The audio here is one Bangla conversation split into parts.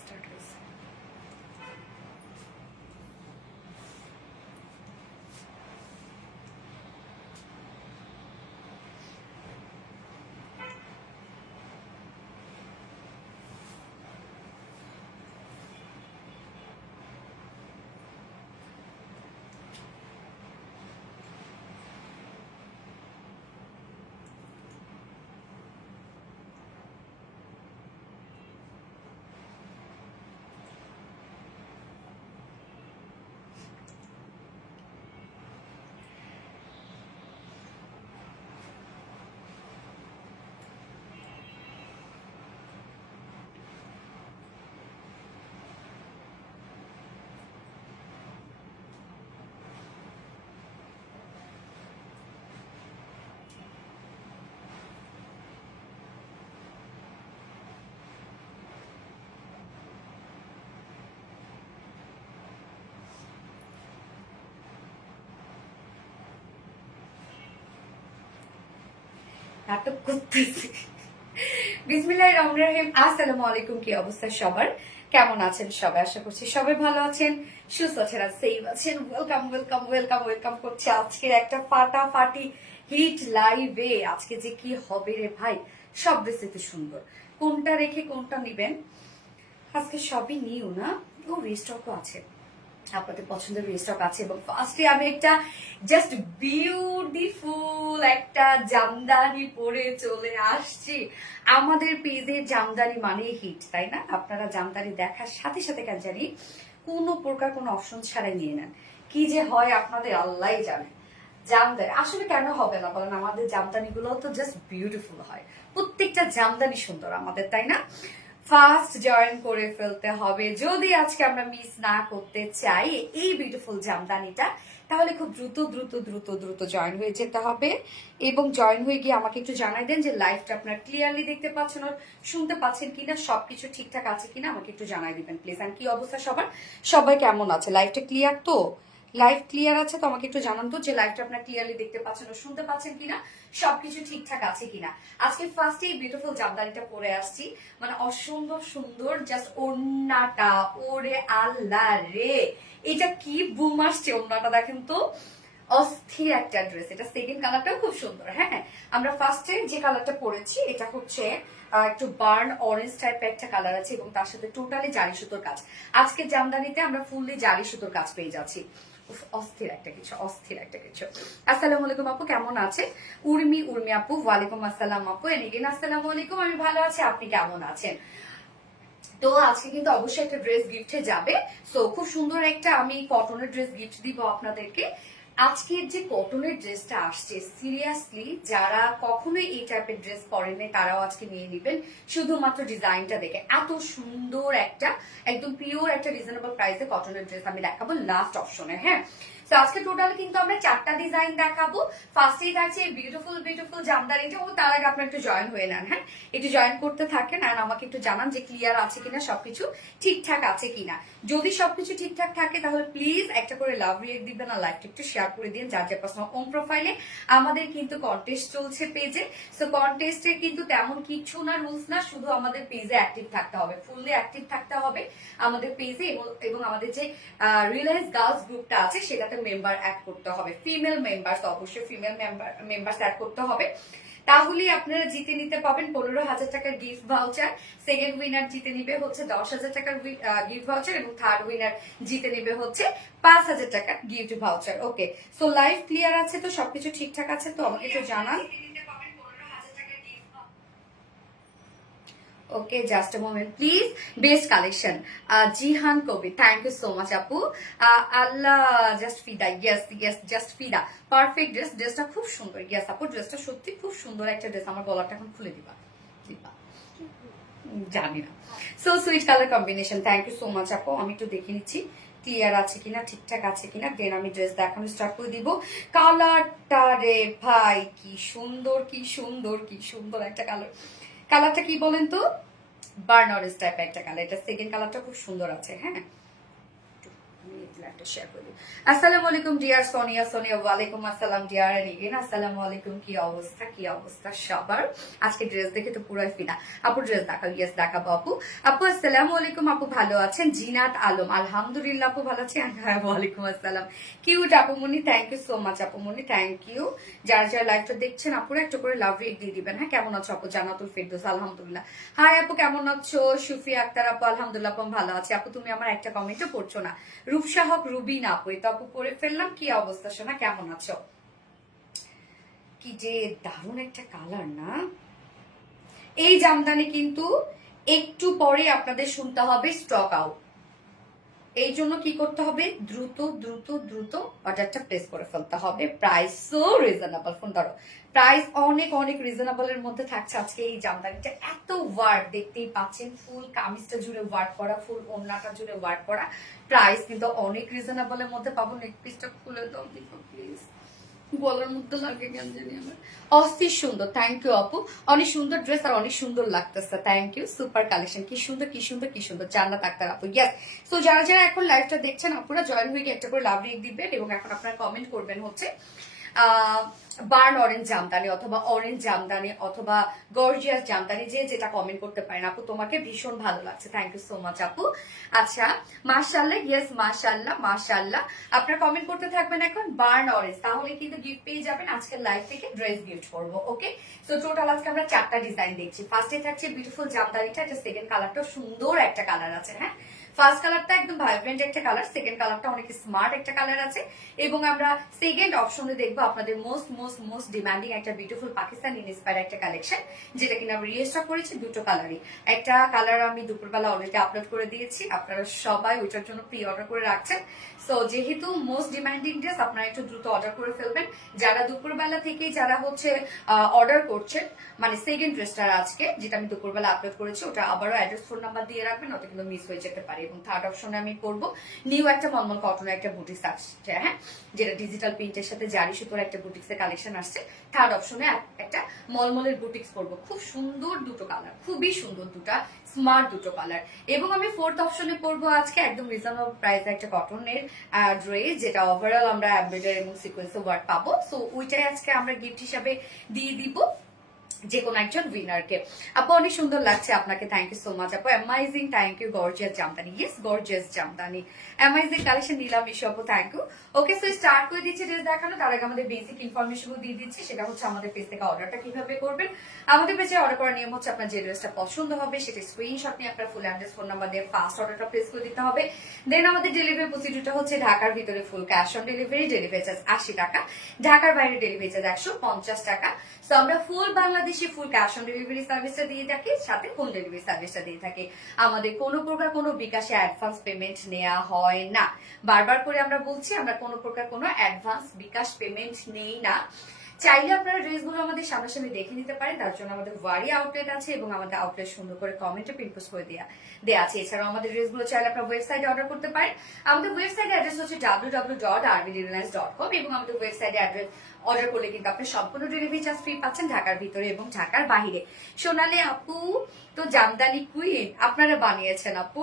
স্টার্ট হয়েছে। নাটক করতেছি। বিসমিল্লাহির রহমানির রহিম। আসসালামু আলাইকুম। কি অবস্থা সবার? কেমন আছেন সবাই? আশা করছি সবাই ভালো আছেন, সুস্থ আছেন আর সেফ আছেন। ওয়েলকাম ওয়েলকাম ওয়েলকাম ওয়েলকাম করছি আজকের একটা ফাটাফাটি হিট লাইভে। আজকে যে কি হবে রে ভাই, সব রেসিপি সুন্দর। কোনটা রেখে কোনটা নিবেন, আজকে সবই নিউ না, ও রিস্টকও আছে, আপনাদের পছন্দের রিস্টক আছে। এবং ফার্স্টে আমি একটা জাস্ট বিউটিফুল একটা জামদানি পরে চলে আসছি। আমাদের পেজে জামদানি মানে হিট, তাই না? আপনারা জামদানি দেখার সাথে সাথে কেন জানি কোনো প্রকার কোনো অপশন ছাড়াই নিয়ে নেন। কি যে হয় আপনাদের আল্লাহই জানে। জামদানি আসলে কেন হবে না বলেন? আমাদের জামদানি গুলো তো জাস্ট বিউটিফুল হয়, প্রত্যেকটা জামদানি সুন্দর আমাদের, তাই না? ফার্স্ট জয়েন করে ফেলতে হবে যদি আজকে আমরা মিস না করতে চাই এই বিউটিফুল জামদানিটা, তাহলে খুব দ্রুত দ্রুত দ্রুত দ্রুত জয়েন হয়ে যেতে হবে। এবং জয়েন হয়ে গিয়ে আমাকে একটু জানাই দেন যে লাইভটা আপনার ক্লিয়ারলি দেখতে পাচ্ছেন আর শুনতে পাচ্ছেন কিনা, সবকিছু ঠিকঠাক আছে কিনা আমাকে একটু জানাই দিবেন প্লিজ। আর কি অবস্থা সবার, সবাই কেমন আছে? লাইভটা ক্লিয়ার তো? লাইভ ক্লিয়ার আছে তো? আমাকে একটু জানান তো যে লাইভটা আপনারা ক্লিয়ারলি দেখতে পাচ্ছেন ও শুনতে পাচ্ছেন কিনা, সবকিছু ঠিকঠাক আছে কিনা। আজকে ফার্স্টে এই বিউটিফুল জামদানিটা পরে আসছি, মানে অসম্ভব সুন্দর। জাস্ট ওড়নাটা, ওরে আল্লাহ রে, এটা কি বুম আসছে ওড়নাটা, দেখেন তো অস্থির একটা ড্রেস। এটা সেকেন্ড কালারটাও খুব সুন্দর। হ্যাঁ, আমরা ফার্স্টে যে কালারটা পরেছি এটা হচ্ছে একটু বার্ন অরেঞ্জ টাইপের একটা কালার আছে এবং তার সাথে টোটালি জারি সুতোর কাজ। আজকে জামদানিতে আমরা ফুললি জারি সুতোর কাজ পেয়ে যাচ্ছি। অস্থির একটা কিছু, অস্থির একটা কিছু। আসসালামু আলাইকুম আপু, কেমন আছে? উর্মি আপু, ওয়ালাইকুম আসসালাম আপু। এনিগেন আসসালামু আলাইকুম, আমি ভালো আছি, আপনি কেমন আছেন? তো আজকে কিন্তু অবশ্যই একটা ড্রেস গিফটে যাবে। সো খুব সুন্দর একটা আমি কটনের ড্রেস গিফট দিব আপনাদেরকে। আজকের যে কটনের ড্রেসটা আসছে, সিরিয়াসলি যারা কখনোই এই টাইপের ড্রেস পরেননি তারাও আজকে নিয়ে নেবেন, শুধুমাত্র ডিজাইনটা দেখে। এত সুন্দর একটা একদম পিওর একটা রিজনেবল প্রাইসে কটনের ড্রেস আমি দেখাবো লাস্ট অপশনে। হ্যাঁ, তো আজকে টোটাল কিন্তু আমরা 4টা ডিজাইন দেখাবো। ফার্স্টেই থাকছে এই বিউটিফুল বিউটিফুল জামদানিটা। ও তার আগে আপনারা একটু জয়েন হয়ে নেন। হ্যাঁ, একটু জয়েন করতে থাকেন আর আমাকে একটু জানান যে ক্লিয়ার আছে কিনা, সবকিছু ঠিকঠাক আছে কিনা। যদি সবকিছু ঠিকঠাক থাকে তাহলে প্লিজ একটা করে লাভ রিয়েক্ট দিবেন আর লাইকটা একটু শেয়ার করে দিন যার যার পার্সোনাল ওন প্রোফাইলে। আমাদের কিন্তু কন্টেস্ট চলছে পেজে। সো কন্টেস্টে কিন্তু তেমন কিছু না, রুলস না, শুধু আমাদের পেজে অ্যাক্টিভ থাকতে হবে, ফুললি অ্যাক্টিভ থাকতে হবে আমাদের পেজে। এবং আমাদের যে রিলায়েন্স গার্লস গ্রুপটা আছে সেটাতে মেম্বার অ্যাড করতে হবে, ফিমেল মেম্বার, অবশ্যই ফিমেল মেম্বার অ্যাড করতে হবে। তাহলে আপনারা জিতে নিতে পাবেন 15,000 টাকার গিফট ভাউচার। সেকেন্ড উইনার জিতে নিবে হচ্ছে 10,000 টাকার গিফট ভাউচার এবং থার্ড উইনার জিতে নিবে হচ্ছে 5,000 টাকার gift voucher. Okay, so live clear আছে তো? সবকিছু ঠিকঠাক আছে তো? আমাকে একটু জানান। ওকে, জাস্ট a moment প্লিজ। বেস্ট কালেকশন, জিহান কবি, থ্যাংক ইউ সো মাচ আপু। আল্লাহ, জাস্ট ফিদা, ইয়েস ইয়েস, জাস্ট ফিদা, পারফেক্ট ড্রেস। ড্রেসটা খুব সুন্দর। ইয়েস আপু, ড্রেসটা সত্যি খুব সুন্দর একটা ড্রেস। আমার গলাটা এখন খুলে দিবা, দিবা জানি না। So sweet colour combination, thank you so much আপু। আমি একটু দেখে নিচ্ছি ক্লিয়ার আছে কিনা, ঠিকঠাক আছে কিনা, দেন আমি ড্রেস দেখানো স্টার্ট করে দিব। কালারটা রে ভাই, কি সুন্দর কি সুন্দর কি সুন্দর একটা কালার। কালারটা কি বলেন তো? বার্ন অরেঞ্জ টাইপ একটা কালার। এটা সেকেন্ড কালারটা খুব সুন্দর আছে। হ্যাঁ, লাইভটা শেয়ার করে দিই। আসসালামু আলাইকুম ডিয়ার সোনিয়া, সোনিয়া ওয়ালাইকুম আসসালাম ডিয়ার এন্ড এগেইন আসসালামু আলাইকুম। কি অবস্থা সবার? আজকে ড্রেস দেখে তো পুরোই ফিদা। আপু ড্রেস দেখাও। ইয়েস দেখাবো আপু। আপু আসসালামু আলাইকুম। আপু ভালো আছেন? জিনাত আলম আলহামদুলিল্লাহ আপু ভালো আছি। হ্যাঁ ওয়ালাইকুম আসসালাম। কিউট আপুমনি, থ্যাংক ইউ সো মাচ আপুমনি, থ্যাংক ইউ। যারা যারা লাইভটা দেখছেন আপুরা একটু করে লাভ রেট দিয়ে দিবেন। হ্যাঁ কেমন আছো আপু? জানাতুল ফেরদৌস আলহামদুলিল্লাহ। হাই আপু কেমন আছো? সুফিয়া আক্তার আপু আলহামদুলিল্লাহ আপু ভালো আছে। আপু তুমি আমার একটা কমেন্টও পড়ছো না। রূপসা হক রুবিনা আপু, এই তো আপু পড়ে ফেললাম। কি অবস্থা শোনা, কেমন আছো? কি যে দারুণ একটা কালার না? এই জামদানি কিন্তু একটু পরে আপনাদের শুনতে হবে স্টক আউট। এই জন্য কি করতে হবে? দ্রুত দ্রুত দ্রুত অর্ডারটা প্লেস করে ফেলতে হবে। Price so reasonable. ফোন ধরো। প্রাইস অনেক অনেক রিজনেবল এর মধ্যে থাকছে আজকে এই জামদানিটা। এত ওয়ার্ক দেখতেই পাচ্ছেন, ফুল কামিজটা জুড়ে ওয়ার্ক করা, ফুল ওড়নাটা জুড়ে ওয়ার্ক করা। প্রাইস কিন্তু অনেক রিজনেবল এর মধ্যে পাবো। নেক পিসটা খুলে দাও দেখো প্লিজ, গলার মধ্যে লাগে কেন জানি আমার। অস্থির সুন্দর, থ্যাংক ইউ আপু। অনেক সুন্দর ড্রেস আর অনেক সুন্দর লাগতেছে, থ্যাংক ইউ। সুপার কালেকশন, কি সুন্দর কি সুন্দর কি সুন্দর। জান্নাত আক্তার আপু, ইয়েস। সো যারা যারা এখন লাইভটা দেখছেন আপুরা জয়েন হয়ে গিয়ে একটা করে লাভ রেক দিবেন এবং এখন আপনারা কমেন্ট করবেন হচ্ছে বার্ন অরেঞ্জ জামদানি অথবা অরেঞ্জ জামদানি অথবা গর্জিয়াস জামদানি, যে যেটা কমেন্ট করতে পারেন। আপু তোমাকে ভীষণ ভালো লাগছে, থ্যাংক ইউ সো মাচ আপু। আচ্ছা মাশাআল্লাহ, ইয়েস মাশাআল্লাহ মাশাআল্লাহ। আপনারা কমেন্ট করতে থাকবেন এখন বার্ন অরেঞ্জ, তাহলে কিন্তু গিফট পেয়ে যাবেন। আজকের লাইভ থেকে ড্রেস গিফট করবো। ওকে, সো টোটাল আজকে আমরা 4টা ডিজাইন দেখছি। ফার্স্টে থাকছে বিউটিফুল জামদানিটা, এটা সেকেন্ড কালারটা সুন্দর একটা কালার আছে। হ্যাঁ ফার্স্ট কালারটা একদম ভাইব্রেন্ট একটা কালার, সেকেন্ড কালারটা অনেক স্মার্ট একটা কালার আছে। এবং আমরা সেকেন্ড অপশনে দেখবো আপনাদের মোস্ট মোস্ট মোস্ট ডিমান্ডিং একটা বিউটিফুল পাকিস্তানি ইন্সপায়ার একটা কালেকশন, যেটা কিনা আমি রিস্টক করেছি দুটো কালারই। একটা কালার আমি দুপুরবেলা অলরেডি আপলোড করে দিয়েছি, আপনারা সবাই ওইটার জন্য প্রি অর্ডার করে রাখছেন। সো যেহেতু মোস্ট ডিমান্ডিং ড্রেস, আপনারা একটু দ্রুত অর্ডার করে ফেলবেন। যারা দুপুরবেলা থেকে যারা হচ্ছে অর্ডার করছেন, মানে সেকেন্ড ড্রেসটা আজকে যেটা আমি দুপুরবেলা আপলোড করেছি, ওটা আবারও অ্যাড্রেস ফোন নাম্বার দিয়ে রাখবেন, ওটা কিন্তু মিস হয়ে যেতে পারে। এবং থার্ড অপশনে আমি করবো নিউ একটা মলমল কটনের একটা বুটিক্স আসছে। হ্যাঁ যেটা ডিজিটাল প্রিন্টের সাথে জারি সুতোর একটা বুটিক্সের কালেকশন আসছে। থার্ড অপশনে একটা মলমলের বুটিক্স করবো। খুব সুন্দর দুটো কালার, খুবই সুন্দর দুটা স্মার্ট দুটো কালার। এবং আমি ফোর্থ অপশনে পড়বো আজকে একদম রিজনেবল প্রাইসে একটা কটনের ড্রেস, যেটা ওভারঅল আমরা এমব্রয়ডারি এবং সিকোয়েন্স ওয়ার্ক পাবো। সো ওইটাই আজকে আমরা গিফট হিসাবে দিয়ে দিব যে কোনো একজন উইনারকে। আপু অনেক সুন্দর লাগছে আপনাকে, থ্যাংক ইউ সো মাচ আপু। Amazing, thank you. Gorgeous jamdani, yes gorgeous jamdani, amazing collection নিলাম এসব আপু, thank you. Okay so start করে দিচ্ছি ড্রেস দেখানো। তার আগে আমাদের বেসিক ইনফরমেশন দিয়ে দিচ্ছি, সেটা হচ্ছে আমাদের পেজ থেকে অর্ডারটা কিভাবে করবেন। আমাদের পেজে অর্ডার করার নিয়ম হচ্ছে আপনার যে ড্রেসটা পছন্দ হবে সেটা স্ক্রিনশট নিয়ে আপনার ফুল অ্যাড্রেস ফোন নাম্বার দিয়ে ফার্স্ট অর্ডারটা প্লেস করে দিতে হবে। দেন আমাদের ডেলিভারি প্রসিডিউরটা হচ্ছে ঢাকার ভিতরে full cash on delivery, delivery charge 80 টাকা, ঢাকার বাইরে ডেলিভারি চার্জ 150 টাকা। সো আমরা ফুল বাংলাদেশে ফুল ক্যাশ অন ডেলিভারি সার্ভিসটা দিয়ে থাকি, সাথে হোম ডেলিভারি সার্ভিসটা দিয়ে থাকি। আমাদের কোনো প্রকার কোনো বিকাশে অ্যাডভান্স পেমেন্ট নেওয়া হয় না। বারবার করে আমরা বলছি, আমরা কোনো প্রকার কোনো অ্যাডভান্স বিকাশ পেমেন্ট নেই না। চাইলে আপনারা ড্রেসগুলো আমাদের সামনাসামনি দেখে নিতে পারেন, তার জন্য আমাদের ওয়ারি আউটলেট আছে এবং আমাদের আউটলেট সুন্দর করে কমেন্টে পিন পোস্ট করে দেওয়া আছে। এছাড়াও আমাদের ড্রেসগুলো চাইলে আপনারা ওয়েবসাইটে অর্ডার করতে পারেন। আমাদের ওয়েবসাইট অ্যাড্রেস হচ্ছে www.rvdesigns.com এবং আমাদের ওয়েবসাইটে অ্যাড্রেস অর্ডার করলে কিন্তু আপনি সম্পূর্ণ ডেলিভারি চার্জ ফ্রি পাচ্ছেন ঢাকার ভিতরে এবং ঢাকার বাহিরে। সোনালী আপু তো জামদানি কুইন আপনারা বানিয়েছেন আপু,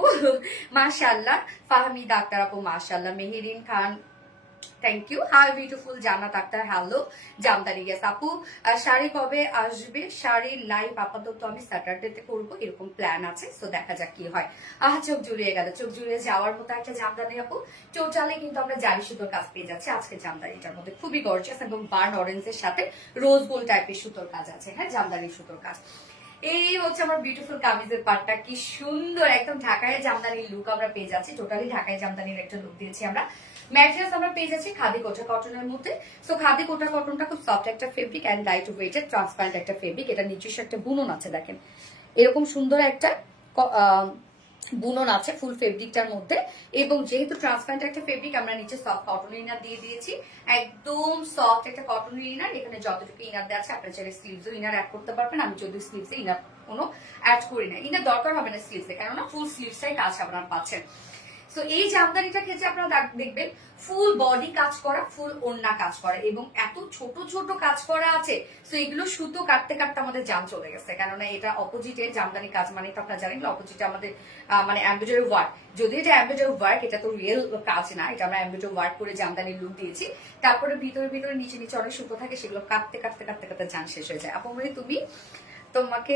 মাশাআল্লাহ। ফাহমিদা আক্তার আপু মাশাআল্লাহ। মেহেরিন খান, থ্যাংক ইউ। হাই বিউটিফুল জান্নাত আক্তার, হ্যালো। জামদানি, ইয়েস আপু। শাড়ি কবে আসবে? শাড়ির লাইভ আপাতত আমি স্যাটারডেতে করবো এরকম প্ল্যান আছে, সো দেখা যাক কি হয়। চোখ জুড়িয়ে গেল, চোখ জুড়িয়ে যাওয়ার মতো একটা জামদানি আপু। টোটালি কিন্তু আমরা জারি সুতোর কাজ পেয়ে যাচ্ছি আজকে জামদানিটার মধ্যে, খুবই গর্জিয়াস এবং বার্ন অরেঞ্জের সাথে রোজ গোল্ড টাইপের সুতোর কাজ আছে। হ্যাঁ জামদানির সুতোর কাজ। এই হচ্ছে আমার বিউটিফুল কামিজের পার্টটা, কি সুন্দর একদম ঢাকায় জামদানির লুক আমরা পেয়ে যাচ্ছি। টোটালি ঢাকায় জামদানির একটা লুক দিয়েছি আমরা। ম্যাটেরিয়ালস আমরা পেয়ে যাচ্ছি খাদি কোটা কটনের মধ্যে। সো খাদি কোটা কটনটা খুব সফট একটা fabric and light weighted transparent একটা ফেব্রিক। এটা নিজস্ব একটা বুনন আছে, দেখেন এরকম সুন্দর একটা বুনন আছে ফুল ফেব্রিকটার মধ্যে। এবং যেহেতু ট্রান্সপারেন্ট একটা ফেব্রিক, আমরা নিচে সফট কটন ইনার দিয়ে দিয়েছি, একদম সফট একটা কটন ইনার। এখানে যতটুকু ইনার দেওয়া আছে আপনার চাইলে স্লিভসও ইনার অ্যাড করতে পারবেন। আমি যদি স্লিভসে ইনার কোনো অ্যাড করি না, ইনার দরকার হবে না স্লিভসে, কেননা ফুল স্লিভসটাই কাজ আপনারা পাচ্ছেন। সো এই জামদানিটা ক্ষেত্রে আপনারা দেখবেন ফুল বডি কাজ করা, ফুল ওড়না কাজ করা এবং এত ছোট ছোট কাজ করা আছে। সো এগুলো সুতো কাটতে কাটতে আমাদের জান চলে গেছে, কেননা এটা অপোজিটে জামদানি কাজ, মানে তো আপনারা জানেন অপোজিটে আমাদের মানে এমব্রয়ডারি ওয়ার্ক। যদি এটা এমব্রয়ডারি ওয়ার্ক, এটা তো রিয়েল কাজ না, এটা আমরা এমব্রয়ডারি ওয়ার্ক করে জামদানির লুক দিয়েছি। তারপরে ভিতরে ভিতরে নিচে নিচে অনেক সুতো থাকে, সেগুলো কাটতে কাটতে কাটতে কাটতে জান শেষ হয়ে যায়। আপু মানে তোমাকে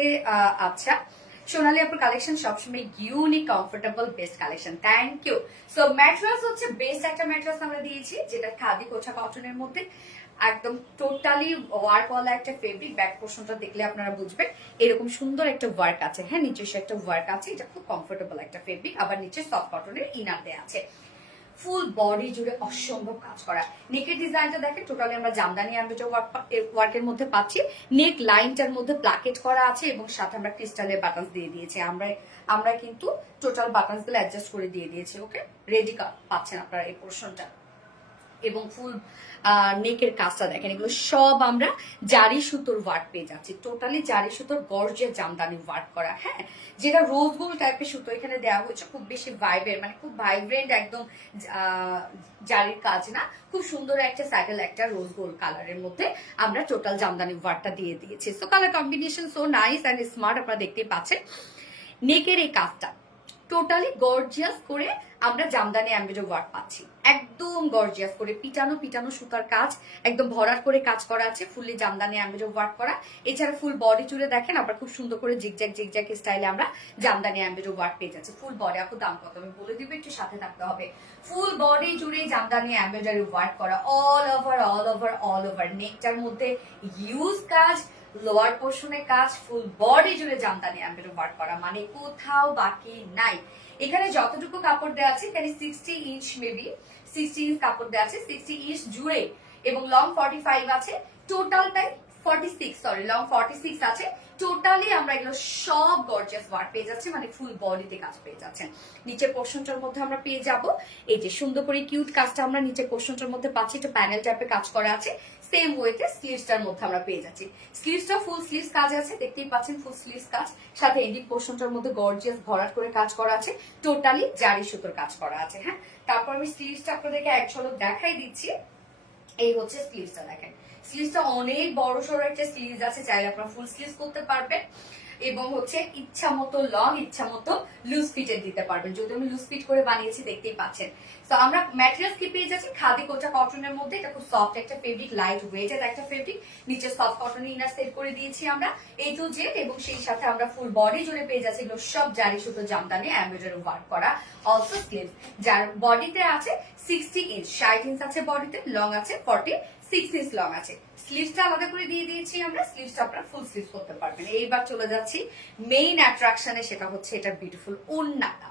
আচ্ছা সোনালি আপুর কালেকশন সবসময় unique, comfortable, best collection. Thank you. So mattress হচ্ছে বেস্ট একটা ম্যাট্রেস আমরা দিয়েছি, যেটা খাদি কোঠা কটনের মধ্যে একদম টোটালি ওয়ার্ক ওয়ালা একটা ফেব্রিক। ব্যাক পোর্শনটা দেখলে আপনারা বুঝবেন এরকম সুন্দর একটা ওয়ার্ক আছে, হ্যাঁ নিজস্ব একটা ওয়ার্ক আছে। এটা খুব কমফোর্টেবল একটা ফেব্রিক, আবার নিচে সফট কটনের ইনার দেয়া আছে। ফুল বডি জুড়ে অসম্ভব কাজ করা। নেকের ডিজাইনটা দেখেন, টোটালি আমরা জামদানি এমব্রয়ডারি ওয়ার্কের মধ্যে পাচ্ছি। নেক লাইনটার মধ্যে প্লাকেট করা আছে এবং সাথে আমরা ক্রিস্টালের বাটনস দিয়ে দিয়েছি। আমরা কিন্তু টোটাল বাটনস গুলো অ্যাডজাস্ট করে দিয়ে দিয়েছি। ওকে, রেডি পাচ্ছেন আপনারা এই পোর্শনটা। এবং ফুল নেকের কাজটা দেখেন, এগুলো সব আমরা জারি সুতোর ওয়ার্ক পেয়ে যাচ্ছি। টোটালি জারি সুতোর গর্জিয়াস জামদানি ওয়ার্ক করা, হ্যাঁ যেটা রোজ গোল্ড টাইপের সুতো এখানে দেওয়া হয়েছে। খুব বেশি ভাইব্রেন্ট, মানে খুব ভাইব্রেন্ট একদম জারির কাজ না, খুব সুন্দর একটা স্যাটেল একটা রোজ গোল্ড কালারের মধ্যে আমরা টোটাল জামদানি ওয়ার্কটা দিয়ে দিয়েছি। So colour combination so nice and smart, আপনারা দেখতেই পাচ্ছেন। নেকের এই কাজটা টোটালি গর্জিয়াস করে আমরা জামদানি এমব্রয়ডারি ওয়ার্ক পাচ্ছি, একদম গর্জিয়াস করে পিটানো পিটানো সুতার কাজ, একদম ভরাট করে কাজ করা আছে, ফুললি জামদানি এমব্রয়ডারি ওয়ার্ক করা। এছাড়া ফুল বডি জুড়ে দেখেন আবার খুব সুন্দর করে জিগজ্যাগ জিগজ্যাগ স্টাইলে আমরা জামদানি এমব্রয়ডারি ওয়ার্ক পেয়ে যাচ্ছি। ফুল বডি, আপু দাম কত আমি বলে দিব, একটু সাথে থাকতে হবে। ফুল বডি জুড়ে জামদানি এমব্রয়ডারি ওয়ার্ক করা, all over all over all over. Nectar মধ্যে ইউজ কাজ, লোয়ার পোর্শনে কাজ, ফুল বডি জুড়ে জামদানি এমব্রয়ডারি ওয়ার্ক করা, মানে কোথাও বাকি নাই। এখানে যতটুকু কাপড় দেওয়া আছে, এখানে 60 ইঞ্চ মেবি 60 ইঞ্চ কাপড় দেওয়া আছে, 60 ইঞ্চ জুড়ে, এবং লং 45 আছে, টোটালটাই 46 সরি লং 46 আছে। টোটালি আমরা এগুলো সব গর্জিয়াস ওয়ার্ক পেয়ে যাচ্ছি, মানে ফুল বডিতে কাজ পেয়ে যাচ্ছেন। নিচের পোর্শনটার মধ্যে আমরা পেয়ে যাব এই যে সুন্দর করে কিউট কাজটা আমরা নিচের পোর্শনটার মধ্যে পাচ্ছি, এটা প্যানেল টাইপের কাজ করা আছে। সেম ওয়েতে স্লিভসটার মধ্যে আমরা পেয়ে যাচ্ছি। স্লিভসটা ফুল স্লিভস কাজ আছে, দেখতেই পাচ্ছেন ফুল স্লিভস কাজ, সাথে এন্ডিং পোর্শনটার মধ্যে গর্জিয়াস ভরাট করে কাজ করা আছে, টোটালি জারি সুতোর কাজ করা আছে। হ্যাঁ, তারপর আমি স্লিভসটা আপনাদেরকে এক ঝলক দেখাই দিচ্ছি। এই হচ্ছে স্লিভসটা দেখেন, স্লিভসটা অনেক বড় সড়ো একটা স্লিভস আছে, চাইলে আপনারা ফুল স্লিভস করতে পারবেন এবং হচ্ছে ইচ্ছা মতো লং ইচ্ছা মতো লুজ ফিটেড দিতে পারবেন। যদি আমি লুজ ফিট করে বানিয়েছি দেখতেই পাচ্ছেন। তো আমরা ম্যাটেরিয়ালস কি পেয়ে যাচ্ছি, খাদি কোটা কটনের মধ্যে, এটা খুব সফট একটা ফেব্রিক, লাইট ওয়েটেড একটা ফেব্রিক। নিচে সফট কটন ইনার সেট করে দিয়েছি আমরা A to Z, এবং সেই সাথে আমরা ফুল বডি জুড়ে পেয়ে যাচ্ছি এগুলো সব জারি সুতো জামদানি এমব্রয়ডারি ওয়ার্ক করা। অলসো স্লিভ, যার বডিতে আছে 60 ইঞ্চ, 60 ইঞ্চ আছে বডিতে, লং আছে 46 ইঞ্চ লং আছে। স্লিভসটা আলাদা করে দিয়ে দিয়েছি আমরা, স্লিভসটা আপনারা ফুল স্লিভ করতে পারবেন। এইবার চলে যাচ্ছি মেইন অ্যাট্রাকশনে, সেটা হচ্ছে এটা বিউটিফুল ওড়নাটা।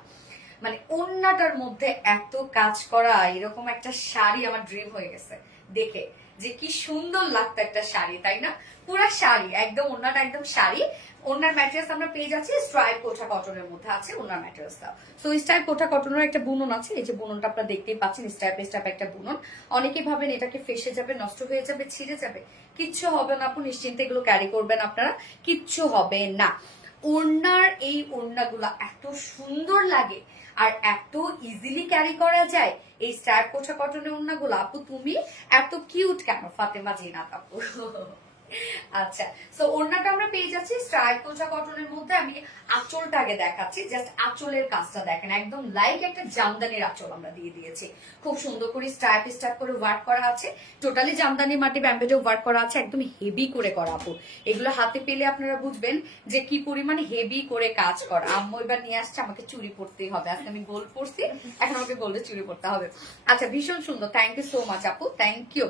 মানে ওড়নাটার মধ্যে এত কাজ করা, এরকম একটা শাড়ি আমার ড্রিম হয়ে গেছে দেখে, যে কি সুন্দর লাগতো একটা শাড়ি, তাই না? পুরা শাড়ি একদম, ওড়নাটা একদম শাড়ি। ওড়নার ম্যাটেরিয়ালস আমরা পেয়ে যাচ্ছি স্ট্রাইপ কোঠা কটনের মধ্যে আছে ওড়নার ম্যাটেরিয়ালসটা। সো স্ট্রাইপ কোঠা কটনের একটা বুনন আছে, এই যে বুননটা আপনারা দেখতেই পাচ্ছেন, স্ট্রাইপ স্ট্রাইপ একটা বুনন। অনেকেই ভাবেন এটাকে ফেসে যাবে, নষ্ট হয়ে যাবে, ছিঁড়ে যাবে, কিচ্ছু হবে না আপু, নিশ্চিন্তে এগুলো ক্যারি করবেন আপনারা, কিচ্ছু হবে না। ওড়নার এই ওড়নাগুলা এত সুন্দর লাগে আর এত ইজিলি ক্যারি করা যায় এই স্ট্রাইপ কোঠা কটনের ওড়নাগুলো। আপু তুমি এত কিউট কেন, ফাতেমা জিনাত আপু। আচ্ছা, সো ওড়নাটা আমরা পেয়ে যাচ্ছি স্ট্রাইপ কোঠা কটনের মধ্যে। আমি আঁচলটা আগে দেখাচ্ছি, জাস্ট আঁচলের কাজটা দেখেন, একদম লাইক একটা জামদানির আঁচল আমরা দিয়ে দিয়েছি। খুব সুন্দর করে স্ট্রাইপ স্ট্রাইপ করে ওয়ার্ক করা আছে, টোটালি জামদানি মাটি ব্যাম্বেডে ওয়ার্ক করা আছে, একদম হেভি করে করা আপু। এগুলো হাতে পেলে আপনারা বুঝবেন যে কি পরিমাণ হেভি করে কাজ করা। আম্মু এবার নিয়ে আসছে, আমাকে চুরি পড়তেই হবে, আজকে আমি গোল্ড পরছি, এখন আমাকে গোল্ডের চুরি পড়তে হবে। আচ্ছা, ভীষণ সুন্দর, থ্যাংক ইউ সো মাচ আপু, থ্যাংক ইউ।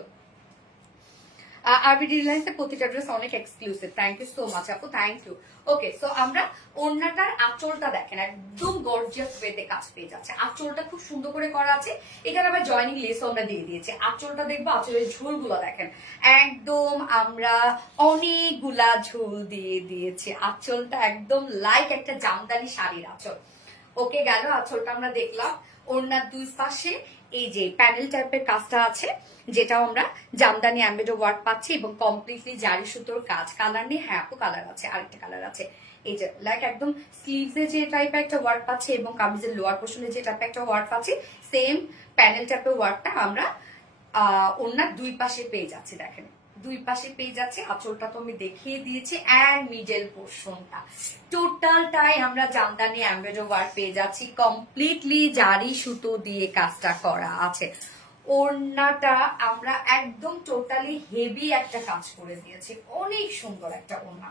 আরবিডি রিলায়েন্সের প্রতিটা ড্রেস অনেক exclusive, thank you so much আপু, থ্যাংক ইউ। ওকে, সো আমরা ওড়নাটার আঁচলটা দেখেন, একদম গর্জিয়াস ওয়েতে কাজ পেয়ে যাচ্ছে। আঁচলটা খুব সুন্দর করে করা আছে, এখানে আবার জয়নিং লেসও আমরা দিয়ে দিয়েছি। আঁচলটা দেখবো, আঁচলের ঝুলগুলো দেখেন, একদম আমরা অনেকগুলা ঝুল দিয়ে দিয়েছি। আঁচলটা একদম লাইক একটা জামদানি শাড়ির আঁচল। ওকে, গেল আঁচলটা আমরা দেখলাম। ওড়নার দুই পাশে এই যে প্যানেল টাইপের কাজটা আছে, যেটাও আমরা জামদানি এমব্রয়ডারি ওয়ার্ক পাচ্ছি এবং কমপ্লিটলি জারি সুতোর কাজ। কালার নেই, হ্যাঁ আপু কালার আছে, আরেকটা কালার আছে, এই যে লাইক একদম স্লিভসে যে টাইপের একটা ওয়ার্ক পাচ্ছে এবং কামিজের লোয়ার পোর্শনে যে টাইপের একটা ওয়ার্ক পাচ্ছে, সেম প্যানেল টাইপের ওয়ার্কটা আমরা ওনার দুই পাশে পেয়ে যাচ্ছি। দেখেন দুই পাশে পেয়ে যাচ্ছে, আঁচলটা তো আমি দেখিয়ে দিয়েছি, এন্ড মিডল পোর্শনটা টোটালটাই আমরা জামদানি এমব্রয়ডারি ওয়ার্ক পেয়ে যাচ্ছি, কমপ্লিটলি জারি সুতো দিয়ে কাজটা করা আছে। ওড়নাটা আমরা একদম টোটালি হেভি একটা কাজ করে দিয়েছি, অনেক সুন্দর একটা ওড়না।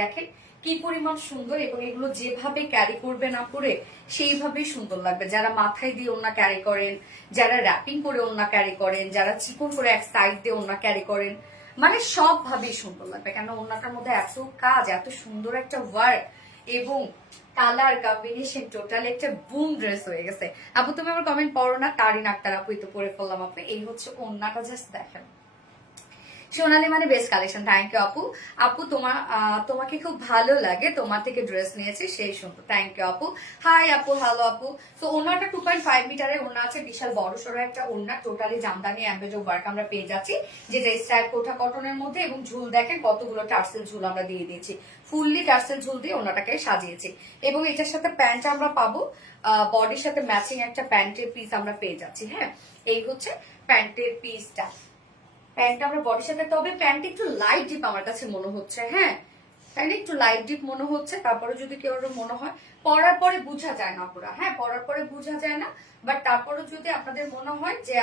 দেখেন কি পরিমাণ সুন্দর, এবং এগুলো যেভাবে ক্যারি করবে না করে সেইভাবেই সুন্দর লাগবে। যারা মাথায় দিয়ে ওড়না ক্যারি করেন, যারা র্যাপিং করে ওড়না ক্যারি করেন, যারা চিকন করে এক সাইড দিয়ে ওড়না ক্যারি করেন, মানে সব ভাবেই সুন্দর লাগবে। কেন ওড়নাটার মধ্যে এত কাজ, এত সুন্দর একটা ওয়ার্ক এবং কালার কম্বিনেশন, টোটাল একটা বুম ড্রেস হয়ে গেছে। আপু তুমি আমার কমেন্ট পড়ো না, তারিন আক্তার আপু তো পড়ে ফেললাম। আপু এই হচ্ছে ওড়নাটা, জাস্ট দেখেন সোনালি মানে বেস্ট কালেকশন। থ্যাংক ইউ আপু। আপু তোমাকে খুব ভালো লাগে, তোমার থেকে ড্রেস নিয়েছি সেই সুন্দর। থ্যাংক ইউ আপু। হাই আপু, হ্যালো আপু। তো ওনাটা 2.5 মিটারের ওনা আছে, বিশাল বড় সড়ো একটা ওনা, টোটালি জামদানি এমব্রয়ডারি ওয়ার্ক আমরা পেয়ে যাচ্ছি, যেটা স্টাইল কোঠা কটনের মধ্যে, এবং ঝুল দেখেন কতগুলো টার্সেল ঝুল আমরা দিয়ে দিয়েছি, ফুললি টার্সেল ঝুল দিয়ে ওনাটাকে সাজিয়েছি। এবং এটার সাথে প্যান্ট আমরা পাবো, বডির সাথে ম্যাচিং একটা প্যান্টের পিস আমরা পেয়ে যাচ্ছি। হ্যাঁ, এই হচ্ছে প্যান্টের পিসটা। প্যান্টটা আমরা বডির সাথে, তবে প্যান্ট একটু লাইট ডিপ আমার কাছে মনে হচ্ছে। হ্যাঁ, প্যান্ট একটু লাইট ডিপ মনে হচ্ছে। তারপরে যদি কেউ মনে হয়, পরার পরে বোঝা যায় না পুরা, হ্যাঁ পরার পরে বোঝা যায় না, বাট তারপরে যদি আপনাদের মনে হয় যে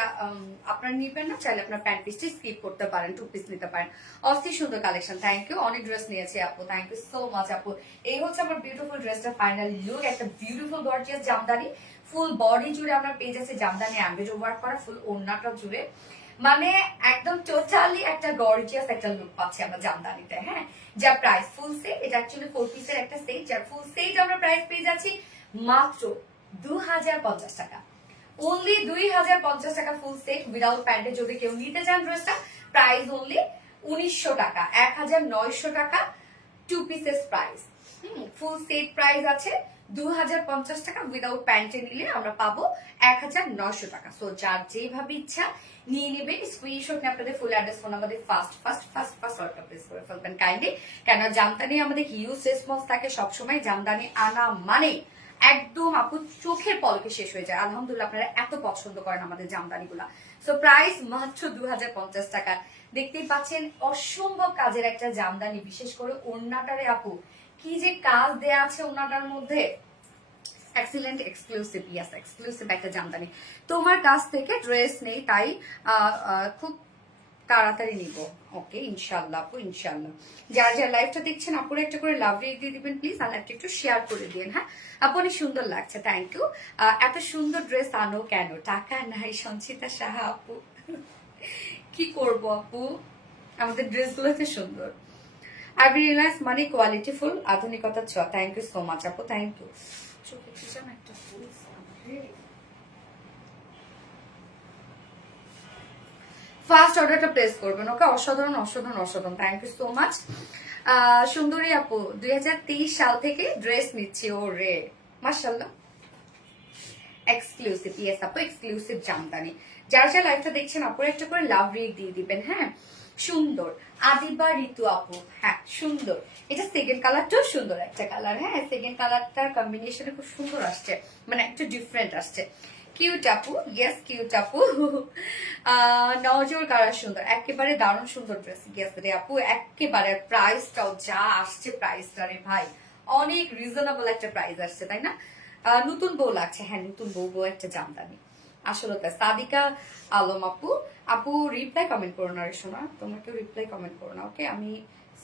আপনারা নিবেন না, চাইলে আপনার প্যান্ট পিসটি স্কিপ করতে পারেন, 2 পিস নিতে পারেন। অস্থির সুন্দর কালেকশন। থ্যাংক ইউ, অনেক ড্রেস নিয়েছি আপু, থ্যাংক ইউ সো মাচ আপু। এই হচ্ছে আমার বিউটিফুল ড্রেসটা ফাইনাল লুক, একটা beautiful gorgeous Jamdani, full body জুড়ে আমরা পেয়ে যাচ্ছি জামদানি এমব্রয়ডারি ওয়ার্ক করা, ফুল ওড়নাটা জুড়ে, মানে একদম টোটালি একটা গর্জিয়াস একটা লুক পাচ্ছি আমরা জামদানিতে। হ্যাঁ, যা প্রাইস ফুল সেট, এটা অ্যাকচুয়ালি 4 পিসের একটা সেট, যার ফুল সেট আমরা প্রাইস পেয়ে যাচ্ছি মাত্র 2050 টাকা, অনলি 2050 টাকা ফুল সেট উইদাউট প্যান্টে। যদি কেউ নিতে চান ড্রেসটা, প্রাইস অনলি 1900 টাকা, 1900 টাকা 2 pieces price. Full set price আছে 2050 টাকা, উইদাউট প্যান্টে নিলে আমরা পাবো 1900 টাকা। সো যার যেভাবে ইচ্ছা নিয়ে নেবেন, স্ক্রিনশট নিয়ে আপনাদের ফুল অ্যাড্রেস ফোন আমাদের ফাস্ট অর্ডার প্লেস করে ফেলবেন কাইন্ডলি। কেন জামদানি আমাদের হিউজ রেসপন্স থাকে সবসময়, জামদানি আনা মানে একদম আপু চোখের পলকে শেষ হয়ে যায়। আলহামদুলিল্লাহ আপনারা এত পছন্দ করেন আমাদের জামদানি গুলা। সো প্রাইস মাত্র 2050 টাকা। দেখতেই পাচ্ছেন অসম্ভব কাজের একটা জামদানি, বিশেষ করে ওড়নাটারে আপু কি যে কাজ দেয়া আছে ওড়নাটার মধ্যে, এক্সিলেন্ট, এক্সক্লুসিভ, ইয়াস এক্সক্লুসিভ একটা জামদানি। তোমার কাছ থেকে ড্রেস নেই, তাই খুব তাড়াতাড়ি নিব। ওকে, ইনশাল্লাহ আপু, ইনশাল্লাহ। যারা যারা লাইভটা দেখছেন আপুরা একটা করে লাভ রেট দিয়ে দিবেন প্লিজ, আর লাইভটা একটু শেয়ার করে দিন। হ্যাঁ আপু, অনেক সুন্দর লাগছে, থ্যাংক ইউ। এত সুন্দর ড্রেস আনো কেন, টাকা নাই? সঞ্চিতা সাহা আপু, কি করব আপু, আমাদের ড্রেসগুলো এত সুন্দর। I realize মানে কোয়ালিটিফুল, আধুনিকতার ছোঁয়া। থ্যাংক ইউ সো মাচ আপু, থ্যাংক ইউ। ফার্স্ট অর্ডারটা প্লেস করবেন, ওকে? অসাধারণ অসাধারণ অসাধারণ, থ্যাংক ইউ সো মাচ। সুন্দরী আপু 2023 সাল থেকে ড্রেস নিচ্ছি, ও রে মাশাআল্লাহ। এক্সক্লুসিভ, ইয়েস আপু, এক্সক্লুসিভ জামদানি। যারা যারা লাইভটা দেখছেন আপুরা একটা করে লাভ রেট দিয়ে দিবেন। হ্যাঁ, সুন্দর আদিবা ঋতু আপু, হ্যাঁ সুন্দর। এটা সেকেন্ড কালারটাও সুন্দর একটা কালার। হ্যাঁ, সেকেন্ড কালারটার কম্বিনেশনে খুব সুন্দর আসছে, মানে একটু ডিফারেন্ট আসছে। কিউট আপু, ইয়েস কিউট আপু। নজর কালার সুন্দর, একেবারে দারুণ সুন্দর ড্রেস। ইয়েস রে আপু, একেবারে প্রাইসটাও যা আসছে, প্রাইসটা রে ভাই অনেক রিজনেবল একটা প্রাইস আসছে, তাই না? নতুন বউ লাগছে, হ্যাঁ নতুন বউ একটা জামদানি আসলে। তাই সাদিকা আলম আপু, আপু রিপ্লাই কমেন্ট করো না রে শোনা, তোমরা কেউ রিপ্লাই কমেন্ট করো না, ওকে? আমি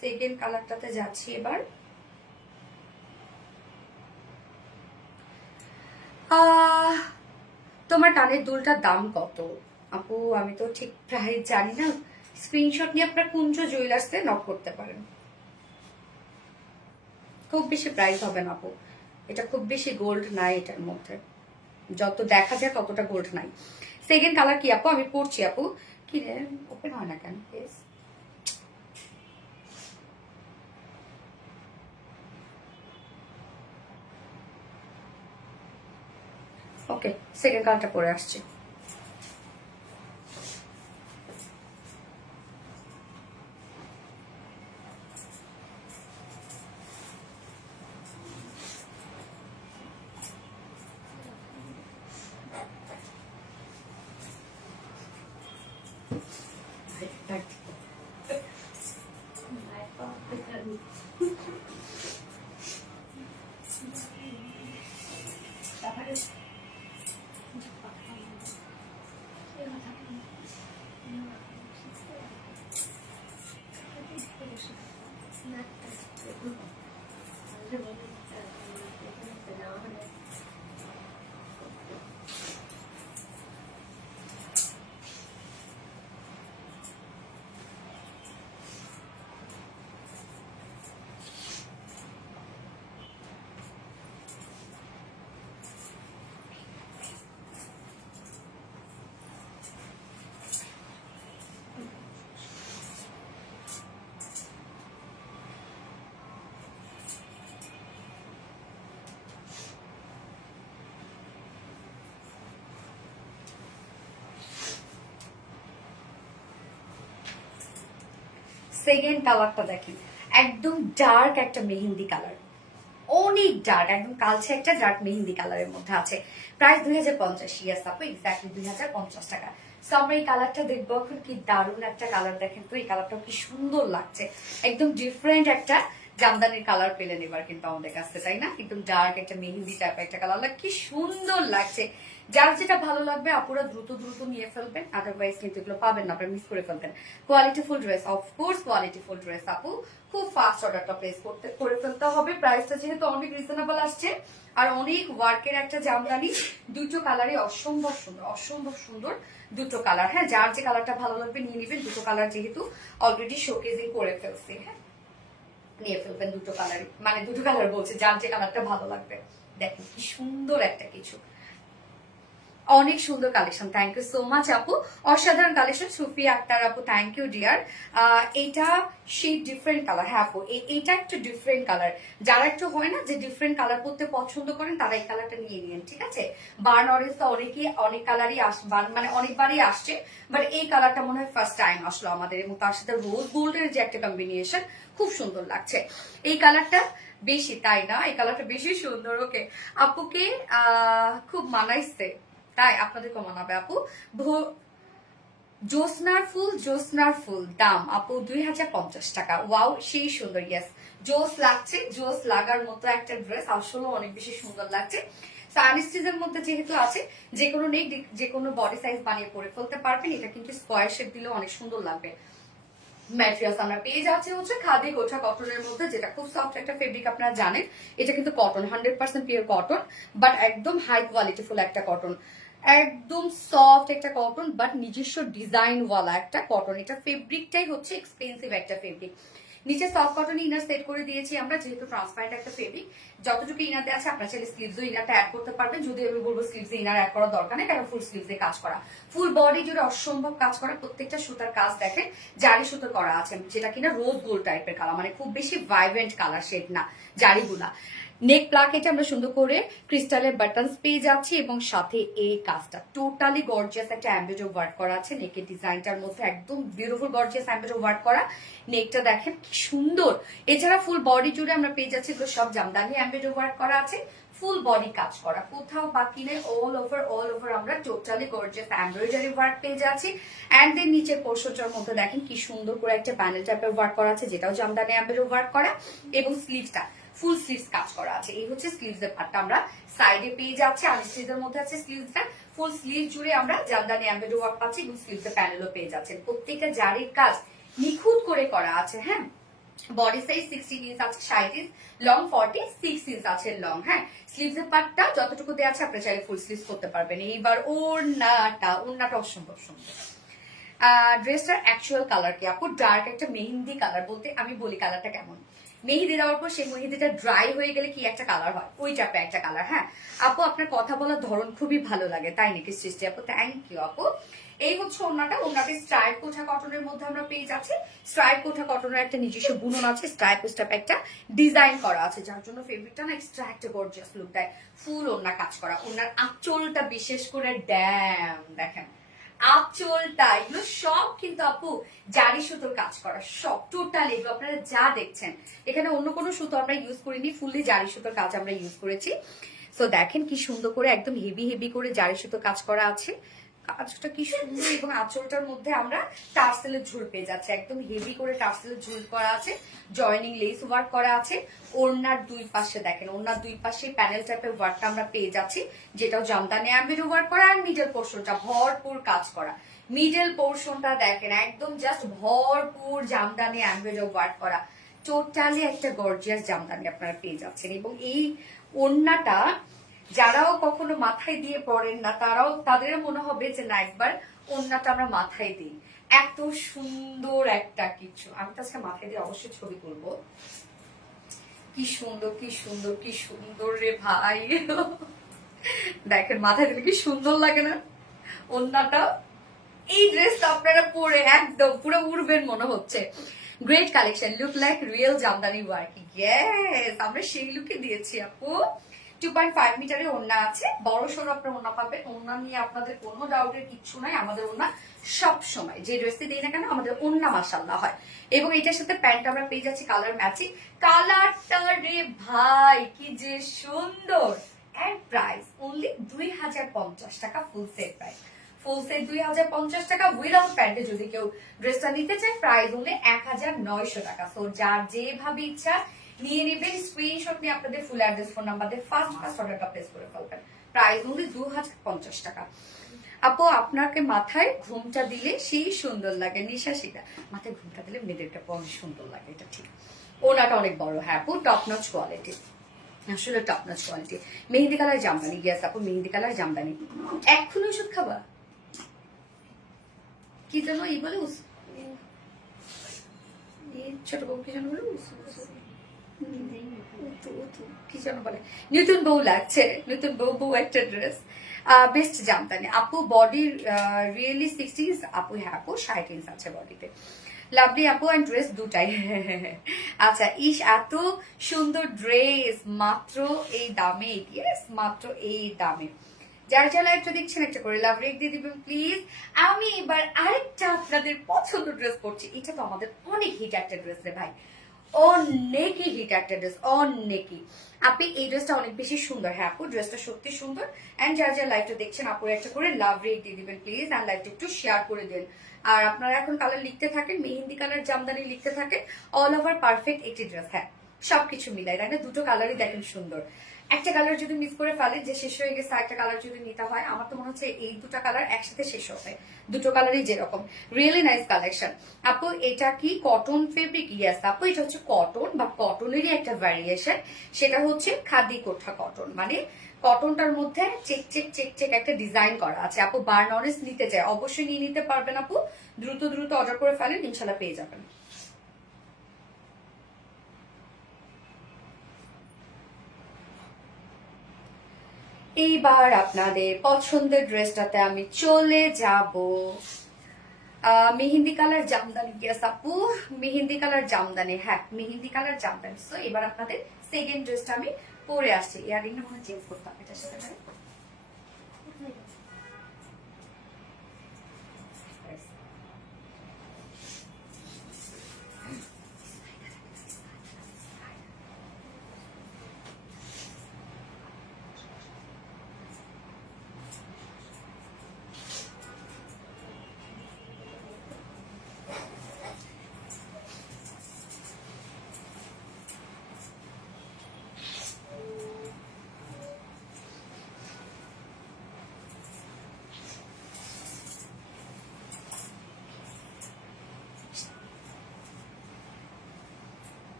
সেকেন্ড কালারটাতে যাচ্ছি এবার। তোমার কানের দুলটার দাম কত আপু? আমি তো ঠিক প্রাইস জানি না, স্ক্রিনশট নিয়ে আপনার কুঞ্জ জুয়েলার্সে নক করতে পারেন। খুব বেশি প্রাইস হবে না আপু, এটা খুব বেশি গোল্ড নাই, এটার মধ্যে যত দেখা যায় ততটা গোল্ড নাই। সেকেন্ড কালার কি আপু? আমি পড়ছি আপু। কি রে, ওপেন হয় না কেন প্লিজ? ওকে, সেকেন্ড কালারটা পরে আসছে। সেকেন্ড কালারটা দেখেন, একদম ডার্ক একটা মেহেন্দি কালার, অনেক ডার্ক, একদম কালচে একটা ডার্ক মেহেন্দি কালারের মধ্যে আছে। প্রাইস 2050। ইয়াস আপু, এক্স্যাক্টলি 2050 টাকা। সো আমরা এই কালারটা দেখবো এখন। কি দারুণ একটা কালার, দেখেন তো এই কালারটাও কি সুন্দর লাগছে, একদম ডিফারেন্ট একটা জামদানির কালার পেলেন এবার কিন্তু আমাদের কাছে, তাই না? একদম ডার্ক একটা মেহেন্দি টাইপের একটা কালার, কি সুন্দর লাগছে। যার যেটা ভালো লাগবে আপুরা দ্রুত দ্রুত নিয়ে ফেলবেন, আদারওয়াইজ কিন্তু এগুলো পাবেন না, আপনারা মিস করে ফেলবেন। কোয়ালিটিফুল ড্রেস, অফকোর্স কোয়ালিটিফুল ড্রেস আপু, খুব ফাস্ট অর্ডারটা প্লেস করে ফেলতে হবে। প্রাইসটা যেহেতু অনেক রিজনেবল আসছে, আর অনেক ওয়ার্কের একটা জামদানি, দুটো কালারে অসম্ভব সুন্দর, অসম্ভব সুন্দর দুটো কালার। হ্যাঁ, যার যে কালারটা ভালো লাগবে নিয়ে নেবেন। দুটো কালার যেহেতু অলরেডি শোকেজিং করে ফেলছি, হ্যাঁ নিয়ে ফেলবেন দুটো কালার, মানে দুটো কালার বলছে, যার যে কালারটা ভালো লাগবে। দেখেন কি সুন্দর একটা কিছু, অনেক সুন্দর collection. Thank you so much আপু, অসাধারণ কালেকশন। সুফিয়া আক্তার আপু, থ্যাংক ইউ ডিয়ার। এটা সেই ডিফারেন্ট কালার। হ্যাঁ আপু, এটা একটু ডিফারেন্ট কালার, যারা একটু হয় না যে ডিফারেন্ট কালার পরতে পছন্দ করেন তারা এই কালারটা নিয়ে নিন, ঠিক আছে? বার্ন অরেঞ্জ তো অনেকেই অনেক কালারই মানে অনেকবারই আসছে, বাট এই কালারটা মনে হয় ফার্স্ট টাইম আসলো আমাদের, এবং তার সাথে রোজ গোল্ডের যে একটা কম্বিনেশন, খুব সুন্দর লাগছে এই কালারটা বেশি, তাই না? এই কালারটা বেশি সুন্দর। ওকে আপুকে খুব মানাইছে, তাই আপনাদেরকে মানাবে আপু। জ্যোৎস্নার ফুল দাম আপু 2050 টাকা। ওয়াও, সেই সুন্দর। ইয়েস, জোস লাগছে, জোস লাগার মতো একটা ড্রেস, আসলে অনেক বেশি সুন্দর লাগছে। আনস্টিচের মধ্যে যেহেতু আছে, যে কোনো নেক যে কোনো বডি সাইজ বানিয়ে পরে ফেলতে পারবেন। এটা কিন্তু স্কোয়ার শেপ দিলেও অনেক সুন্দর লাগবে। ম্যাটেরিয়ালস আমরা পেয়ে যাচ্ছি হচ্ছে খাদি গোছা কটনের মধ্যে, যেটা খুব সফট একটা ফেব্রিক, আপনারা জানেন। এটা কিন্তু কটন, 100% পিওর কটন, বাট একদম হাই কোয়ালিটিফুল একটা কটন, একদম সফট একটা কটন, বাট নিজস্ব ডিজাইন ওয়ালা একটা কটন। এটা ফেব্রিকটাই হচ্ছে এক্সপেন্সিভ একটা ফেব্রিক। নিচে সফট কটন ইনার সেট করে দিয়েছি আমরা, যেহেতু ট্রান্সপারেন্ট একটা ফেব্রিক। যতটুকু ইনারতে আছে আপনার চাইলে স্লিভসও ইনারটা অ্যাড করতে পারবেন, যদি আমি বলবো স্লিভসে ইনার অ্যাড করার দরকার নেই, কারণ ফুল স্লিভসে কাজ করা, ফুল বডি জুড়ে অসম্ভব কাজ করা। প্রত্যেকটা সুতার কাজ দেখেন জারি সুতো করা আছে, যেটা কিনা রোজ গোল্ড টাইপের কালার, মানে খুব বেশি ভাইব্রেন্ট কালার শেড না জারিগুলা। নেক প্লাকেটে আমরা সুন্দর করে ক্রিস্টালের বাটনস পেয়ে যাচ্ছি, এবং সাথে এই কাজটা টোটালি গর্জিয়াস একটা এমব্রয়ডারি ওয়ার্ক করা আছে। নেকের ডিজাইনটার মধ্যে একদম বিউটিফুল গর্জিয়াস এমব্রয়ডারি ওয়ার্ক করা। নেকটা দেখেন কি সুন্দর। এছাড়া ফুল বডি জুড়ে আমরা পেয়ে যাচ্ছি, এগুলো সব জামদানি এমব্রয়ডারি ওয়ার্ক করা আছে, ফুল বডি কাজ করা, কোথাও বাকি নেই। অল ওভার আমরা টোটালি গর্জিয়াস এমব্রয়ডারি ওয়ার্ক পেয়ে যাচ্ছি। এন্ড দেন নিচের পোর্শনটার মধ্যে দেখেন কি সুন্দর করে একটা প্যানেল টাইপের ওয়ার্ক করা আছে, যেটাও জামদানি এমব্রয়ডারি ওয়ার্ক করা, এবং স্লিভসটা ফুল স্লিভস কাজ করা আছে। এই হচ্ছে স্লিভস এর পার্টটা আমরা সাইডে পেয়ে যাচ্ছি, আনস্টিচের মধ্যে আছে স্লিভসটা। ফুল স্লিভ জুড়ে আমরা জামদানি এমব্রয়ডারি ওয়ার্ক পাচ্ছি, এবং স্লিভস এর প্যানেলও পেয়ে যাচ্ছেন। প্রত্যেকটা জারির কাজ নিখুঁত করে করা আছে। হ্যাঁ, বডি সাইজ 16 ইঞ্চ আছে, 60 ইঞ্চ লং, 46 ইঞ্চ আছে লং। হ্যাঁ, স্লিভস এর পার্টটা যতটুকু দেওয়া আছে আপনি চাইলে ফুল স্লিভস করতে পারবেন। এইবার ওড়নাটা অসম্ভব সুন্দর। ড্রেসটার অ্যাকচুয়াল কালার কি আপু? ডার্ক একটা মেহেন্দি কালার, বলতে আমি বলি কালারটা কেমন। মেহেদি দেওয়ার পর সেই মেহেদিটা ড্রাই হয়ে গেলে কি একটা কালার হয়, ওই টাইপের একটা কালার। হ্যাঁ আপু, আপনার কথা বলার ধরন খুবই ভালো লাগে, তাই নাকি সৃষ্টি আপু? থ্যাংক ইউ আপু। এই হচ্ছে ওড়নাটা স্ট্রাইপ কোঠা কটনের মধ্যে আমরা পেয়ে যাচ্ছি। স্ট্রাইপ কোঠা কটনের একটা নিজস্ব বুনন আছে, স্ট্রাইপ একটা ডিজাইন করা আছে, যার জন্য ফেব্রিকটা না এক্সট্রা একটা গর্জিয়াস লুক দেয়। ফুল ওড়না কাজ করা, ওড়নার আঁচলটা বিশেষ করে ড্যাম দেখেন, আঁচলটা, এগুলো সব কিন্তু আপু জারি সুতোর কাজ করা, সব টোটাল এগুলো আপনারা যা দেখছেন এখানে অন্য কোনো সুতো আমরা ইউজ করিনি, ফুললি জারি সুতোর কাজ আমরা ইউজ করেছি। সো দেখেন কি সুন্দর করে একদম হেভি করে জারি সুতো কাজ করা আছে, কাজটা কি সুন্দর। এবং আঁচলটার মধ্যে আমরা টার্সেলের ঝুল পেয়ে যাচ্ছে, একদম হেভি করে টার্সেলের ঝুল করা আছে, জয়নিং লেস ওয়ার্ক করা আছে। ওড়নার দুই পাশে দেখেন, ওড়নার দুই পাশে প্যানেল টাইপের ওয়ার্কটা আমরা পেয়ে যাচ্ছি, যেটাও জামদানি এমব্রয়ডারি ওয়ার্ক করা। আর মিডল পোর্শনটা ভরপুর কাজ করা, মিডল পোর্শনটা দেখেন একদম জাস্ট ভরপুর জামদানি এমব্রয়ডারি ওয়ার্ক করা, টোটালি একটা গর্জিয়াস জামদানি আপনারা পেয়ে যাচ্ছেন। এবং এই ওড়নাটা যারাও কখনো মাথায় দিয়ে পড়েন না, তাদেরও মনে হবে যে না একবার ওড়নাটা আমরা মাথায় দিই, এত সুন্দর একটা কিছু। আমি তো আজকে মাথায় দিয়ে অবশ্যই ছবি তুলবো। কি সুন্দর রে ভাই, দেখেন মাথায় দিলে কি সুন্দর লাগে না ওড়নাটা। এই ড্রেসটা আপনারা পরে একদম পুরো উড়বেন মনে হচ্ছে। Great collection, look like real Jamdani work. Yes, আমরা সেই লুকে দিয়েছি আপু। 2.5 মিটারের ওড়না আছে, বড় সড়ো আপনার ওড়না পাবেন। ওড়না নিয়ে আপনাদের কোনো ডাউটের কিচ্ছু নাই, আমাদের ওড়না সব সময় যে ড্রেসে দেই না কেন আমাদের ওড়না মাশাআল্লাহ হয়। এবং এটার সাথে প্যান্ট আমরা পেয়ে যাচ্ছি কালার ম্যাচিং। কালারটা রে ভাই কি যে সুন্দর। এন্ড প্রাইস অনলি 2050 টাকা, full set price. Full set 2050 টাকা উইদাউট প্যান্টে যদি কেউ ড্রেসটা নিতে চায় প্রাইস হলে 1900 টাকা। সো যার যেভাবে ইচ্ছা নিয়ে নেবেন, স্ক্রিনশট নিয়ে আপনাদের ফুল অ্যাড্রেস ফোন নাম্বার দিয়ে ফার্স্ট অর্ডারটা প্লেস করে ফেলবেন। প্রাইস হলে 2050 টাকা। আপু আপনাকে মাথায় ঘুমটা দিলে সেই সুন্দর লাগে, নিঃশ্বাসীটা মাথায় ঘুমটা দিলে মেয়েদেরটা অনেক সুন্দর লাগে, এটা ঠিক। ওনাটা অনেক বড়, হ্যাঁ আপু টপ নচ কোয়ালিটি, আসলে top notch quality. Mehendi colour jamdani, গ্যাস আপু মেহেন্দি কালার জামদানি। এখন ওষুধ খাবা কি যেন এই বলে ছোট বউ কি যেন বলে কি যেন বলে, নতুন বউ লাগছে, নতুন বউ বউ একটা ড্রেস। বেস্ট জামদানি আপু, বডি রিয়েলি 60 ইঞ্চ আপু, হ্যাঁ আপু 60 ইঞ্চ আছে বডিতে। লাভলি আপু অ্যান্ড ড্রেস দুটাই। আচ্ছা ইস এত সুন্দর ড্রেস মাত্র এই দামে, ইয়েস মাত্র এই দামে। যার যা লাইভটা দেখছেন একটা করে লাভ রেক দিয়ে দিবেন প্লিজ। আমি এবার আরেকটা আপনাদের পছন্দ ড্রেস পরছি, এটা তো আমাদের অনেক হিট একটা ড্রেস রে ভাই, অনেকই হিট একটা ড্রেস, অনেকই। আপনি এই ড্রেসটা অনেক বেশি সুন্দর, হ্যাঁ আপু ড্রেসটা সত্যি সুন্দর। এন্ড যার যা লাইভটা দেখছেন আপুর একটা করে লাভ রেক দিয়ে দিবেন প্লিজ, এন্ড লাইভটা একটু শেয়ার করে দেন। আর আপনারা এখন কালার লিখতে থাকেন, মেহেন্দি কালার জামদানি লিখতে থাকেন, অল ওভার পারফেক্ট একটি ড্রেস। হ্যাঁ সবকিছু মিলাই, তাই না? দুটো কালারই দেখেন সুন্দর। একটা কালার যদি মিস করে ফেলে যে শেষ হয়ে গেছে, একটা কালার যদি নিতে হয়, আমার তো মনে হচ্ছে এই দুটো কালার একসাথে শেষ হবে, দুটো কালারই যেরকম। রিয়েলি নাইস কালেকশন আপু। এটা কি কটন ফেব্রিক? ইয়েস আপু এটা হচ্ছে কটন বা কটনেরই একটা ভ্যারিয়েশন, সেটা হচ্ছে খাদি কোঠা কটন, মানে কটনটার মধ্যে চেক চেক চেক চেক একটা ডিজাইন করা আছে। আপু বার্ন অরেঞ্জ নিতে চাই অবশ্যই নিয়ে নিতে পারবেন আপু, দ্রুত দ্রুত অর্ডার করে ফেলেন, ইনশাল্লাহ পেয়ে যাবেন। এইবার আপনাদের পছন্দের ড্রেসটাতে আমি চলে যাব। মেহেন্দি কালার জামদানি, ইয়েস আপু মেহেন্দি কালার জামদানি, হ্যাঁ মেহেন্দি কালার জামদানি। সো এবার আপনাদের সেকেন্ড ড্রেসটা আমি পরে আসছি। ইয়ারিংটা মনে চেঞ্জ করতে হবে এটার সাথে।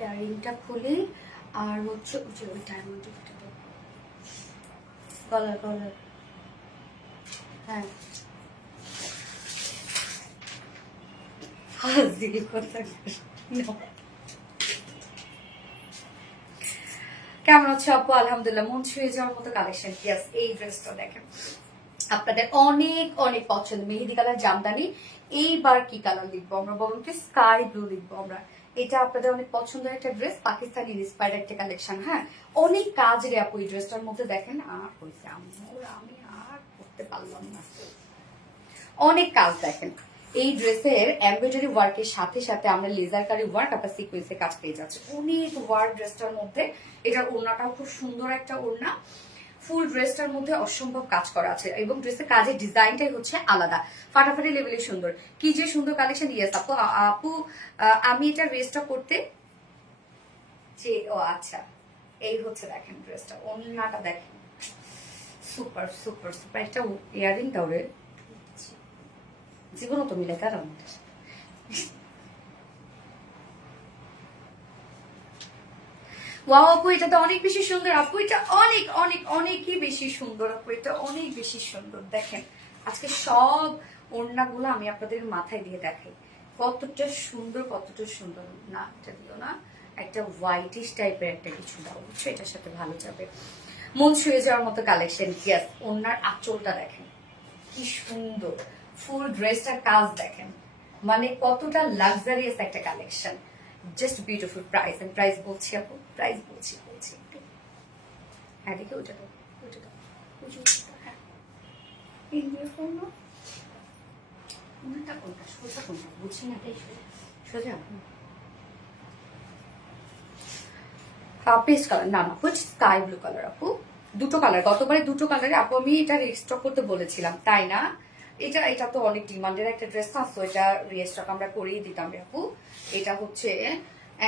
ইয়ারিংটা খুলি, আর হচ্ছে ওই ডায়মন্ড গলার গলার, হ্যাঁ হাজির কথা। কেমন আছে আপু? আলহামদুলিল্লাহ, মন ছুঁয়ে যাওয়ার মতো কালেকশন। ইয়েস এই ড্রেসটা দেখেন আপনাদের অনেক অনেক পছন্দ, মেহেদি কালার জামদানি। এইবার কি কালার লিখবো আমরা বলুন তো? স্কাই ব্লু লিখবো আমরা। এটা আপনাদের অনেক পছন্দের একটা ড্রেস, পাকিস্তানি ইন্সপায়ার্ড একটা কালেকশন। হ্যাঁ অনেক কাজ রে আপু এই ড্রেসটার মধ্যে, দেখেন আর হয়েছে আমি আর করতে পারলাম না, অনেক কাজ দেখেন। এই ড্রেসের এমব্রয়ডারি ওয়ার্কের সাথে সাথে আমরা লেজার কারি ওয়ার্ক আপনার সিকোয়েন্সে কাজ পেয়ে যাচ্ছে, অনেক ওয়ার্ক ড্রেসটার মধ্যে। এটার ওড়নাটাও খুব সুন্দর একটা ওড়না, ফুল ড্রেসটার মধ্যে অসম্ভব কাজ করা আছে এবং ড্রেসের কাজের ডিজাইনটাই হচ্ছে আলাদা, ফাটাফাটি লেভেলের সুন্দর। কি যে সুন্দর কালেকশন। ইয়েস আপু আপু আমি এটা ড্রেসটা করতে যে ও আচ্ছা এই হচ্ছে দেখেন ড্রেসটা, ওড়নাটা দেখেন সুপার সুপার সুপার। একটা ইয়ারিং দাও রে, জীবনও তো মিলে কারণ ওয়াও আপু, এটা তো অনেক বেশি সুন্দর আপু, এটা অনেক অনেক অনেকই বেশি সুন্দর আপু, এটা অনেক বেশি সুন্দর। দেখেন আজকে সব ওড়নাগুলো আমি আপনাদের মাথায় দিয়ে দেখাই কতটা সুন্দর, কতটা সুন্দর। না এটা দিও না, একটা হোয়াইটিশ টাইপের একটা কিছু দাও, বুঝছো, এটার সাথে ভালো যাবে। মন ছুঁয়ে যাওয়ার মতো কালেকশন। ইয়াস, ওড়নার আঁচলটা দেখেন কি সুন্দর, ফুল ড্রেসটার কাজ দেখেন, মানে কতটা লাক্সারিয়াস একটা collection, just beautiful. Price and price বলছি আপু, প্রাইস বলছি হ্যাঁ, দেখে ওটা দাও, ওটা দাও, হ্যাঁ ইন্ডিয়া ফোন না, কোনটা কোনটা সোজা, কোনটা বুঝছি না, তাই সোজা পেস্ট কালার না না বুঝ স্কাই ব্লু কালার আপু, দুটো কালার, গতবারে দুটো কালারে আপু আমি এটা রিস্টক করতে বলেছিলাম, তাই না? এটা এটা তো অনেক ডিমান্ডের একটা ড্রেস না, তো এটা রিস্টক আমরা করেই দিতাম আপু। এটা হচ্ছে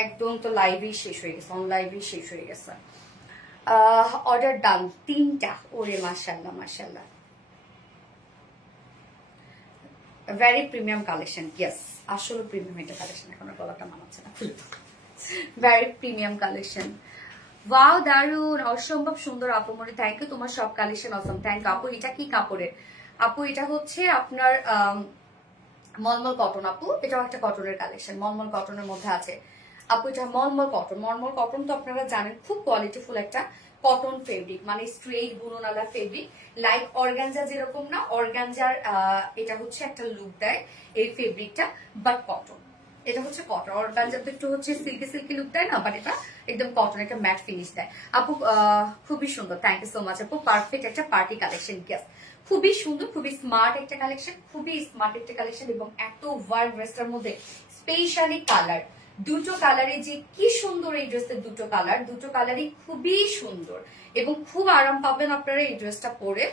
একদম তো লাইভেই শেষ হয়ে গেছে, অন লাইভেই শেষ হয়ে গেছে। অর্ডার ডান 3টা। ওরে মাশাআল্লাহ মাশাআল্লাহ, ভেরি প্রিমিয়াম কালেকশন। ইয়েস, আসলে প্রিমিয়াম এটা কালেকশন, এখন আর গলাটা মানাচ্ছে না, ভেরি প্রিমিয়াম কালেকশন। ওয়াও দারুন, অসম্ভব সুন্দর আপু মনে, থ্যাংক ইউ, তোমার সব কালেকশন অসম, থ্যাংক ইউ আপু। এটা কি কাপড়ের আপু? এটা হচ্ছে আপনার মলমল কটন আপু, এটাও একটা কটনের কালেকশন, মলমল কটনের মধ্যে আছে আপু। এটা মলমল কটন, মলমল কটন তো আপনারা জানেন খুব কোয়ালিটিফুল একটা কটন ফেব্রিক, মানে স্ট্রেইট বুননালা ফেব্রিক, লাইক অর্গানজা যেরকম না, অর্গানজার এটা হচ্ছে একটা লুক দেয় এই ফেব্রিকটা, বাট কটন। এটা হচ্ছে কটন, অর্গানজা তো একটু হচ্ছে সিল্কি সিল্কি লুক দেয় না, বাট এটা একদম কটন, একটা ম্যাট ফিনিশ দেয় আপু। খুবই সুন্দর, থ্যাংক ইউ সো মাচ আপু, পারফেক্ট একটা পার্টি কালেকশন। গেস খুবই সুন্দর, খুবই স্মার্ট একটা কালেকশন, খুবই স্মার্ট একটা কালেকশন, এবং এত ওয়ার্ল্ড ড্রেসটার মধ্যে স্পেশালি কালার, দুটো কালারে যে কি সুন্দর এই ড্রেসের দুটো কালার, দুটো কালারই খুবই সুন্দর এবং খুব আরাম পাবেন আপনারা এই ড্রেসটা পরে।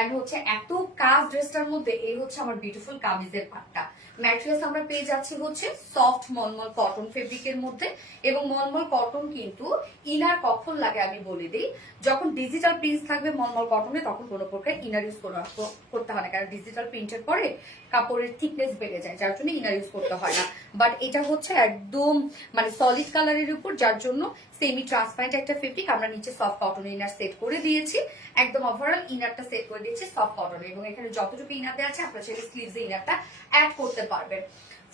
এন্ড হচ্ছে এত কাজ ড্রেসটার মধ্যে, এই হচ্ছে আমার বিউটিফুল কামিজের পাটটা। ম্যাটেরিয়ালস আমরা পেয়ে যাচ্ছি হচ্ছে সফট মলমল কটন ফেব্রিকের মধ্যে, এবং মলমল কটন কিন্তু ইনার কখন লাগে আমি বলে দিই, যখন ডিজিটাল প্রিন্ট থাকবে মলমল কটনে তখন কোনো প্রকার ইনার ইউজ করতে হয় না, কারণ ডিজিটাল প্রিন্টের পরে কাপড়ের থিকনেস বেড়ে যায়, যার জন্য ইনার ইউজ করতে হয় না। বাট এটা হচ্ছে একদম মানে সলিড কালারের উপর, যার জন্য সেমি ট্রান্সপারেন্ট একটা ফেব্রিক, আমরা নিচে সফট কটন ইনার সেট করে দিয়েছি, একদম ওভারঅল ইনারটা সেট করে দিয়েছি সফট কটন, এবং এখানে যতটুকু ইনার দেওয়া আছে আপনারা চাইলে স্লিভসে ইনারটা অ্যাড করতে পারবেন।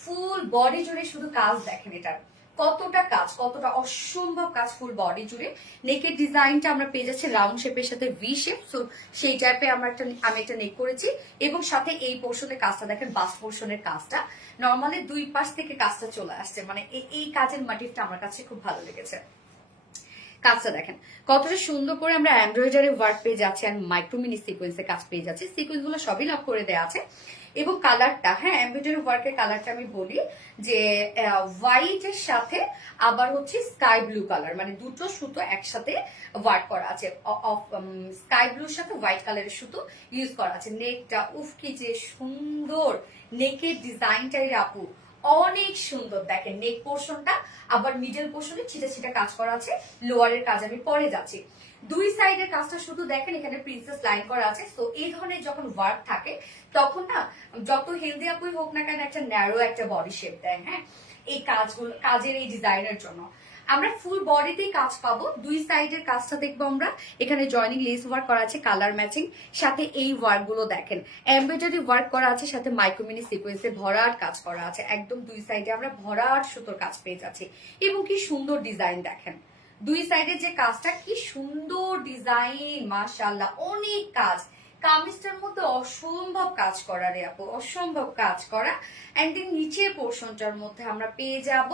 ফুল বডি জুড়ে শুধু কাজ দেখেন, এটার কতটা কাজ, কতটা অসম্ভব কাজ ফুল বডি জুড়ে। নেকের ডিজাইনটা আমরা পেয়ে যাচ্ছি রাউন্ড শেপের সাথে ভি শেপ, সো সেই টাইপে আমি একটা নেক করেছি, এবং সাথে এই পোর্শনের কাজটা দেখেন, বাস পোর্শনের কাজটা নর্মালি দুই পাশ থেকে কাজটা চলে আসছে, মানে এই কাজের মোটিভটা আমার কাছে খুব ভালো লেগেছে। কাজটা দেখেন কতটা সুন্দর করে আমরা এমব্রয়ডারি ওয়ার্ক পেয়ে যাচ্ছি, আর মাইক্রোমিনি সিকোয়েন্সের কাজ পেয়ে যাচ্ছি, সিকোয়েন্স গুলো সবই লক করে দেওয়া আছে। এবং কালারটা, হ্যাঁ এমব্রয়ডারি ওয়ার্কের কালারটা আমি বলি যে হোয়াইট এর সাথে আবার হচ্ছে স্কাই ব্লু কালার, মানে দুটো সুতো একসাথে ওয়ার্ক করা আছে, স্কাই ব্লুর সাথে হোয়াইট কালারের সুতো ইউজ করা আছে। নেকটা উফ কি যে সুন্দর, নেকের ডিজাইনটাই আপু অনেক সুন্দর, দেখেন নেক পোর্শনটা, আবার মিডল পোর্শনে ছিটা ছিটা কাজ করা আছে, লোয়ারের কাজ আমি পরে যাচ্ছি। দুই সাইডের কাজটা শুধু দেখেন, এখানে প্রিন্সেস লাইন করা আছে, তো এই ধরনের যখন ওয়ার্ক থাকে তখন না যত হেলদি আপুই হোক না কেন একটা ন্যারো একটা বডি শেপ দেয়। হ্যাঁ, এই কাজগুলো, কাজের এই ডিজাইনের জন্য আমরা ফুল বডিতেই কাজ পাবো। দুই সাইডের কাজটা দেখবো আমরা, এখানে জয়নিং লেস ওয়ার্ক করা আছে কালার ম্যাচিং, সাথে এই ওয়ার্ক গুলো দেখেন এমব্রয়ডারি ওয়ার্ক করা আছে, সাথে মাইক্রোমিনি সিকোয়েন্সে ভরাট কাজ করা আছে, একদম দুই সাইডে আমরা ভরাট সুতোর কাজ পেয়ে যাচ্ছি, এবং কি সুন্দর ডিজাইন দেখেন, দুই সাইডে যে কাজটা কি সুন্দর ডিজাইন, মাশাআল্লাহ অনেক কাজ। কামিজটার মধ্যে অসম্ভব কাজ করা রে আপু, অসম্ভব কাজ করা। এন্ড দেন নিচের পোর্শনটার মধ্যে আমরা পেয়ে যাব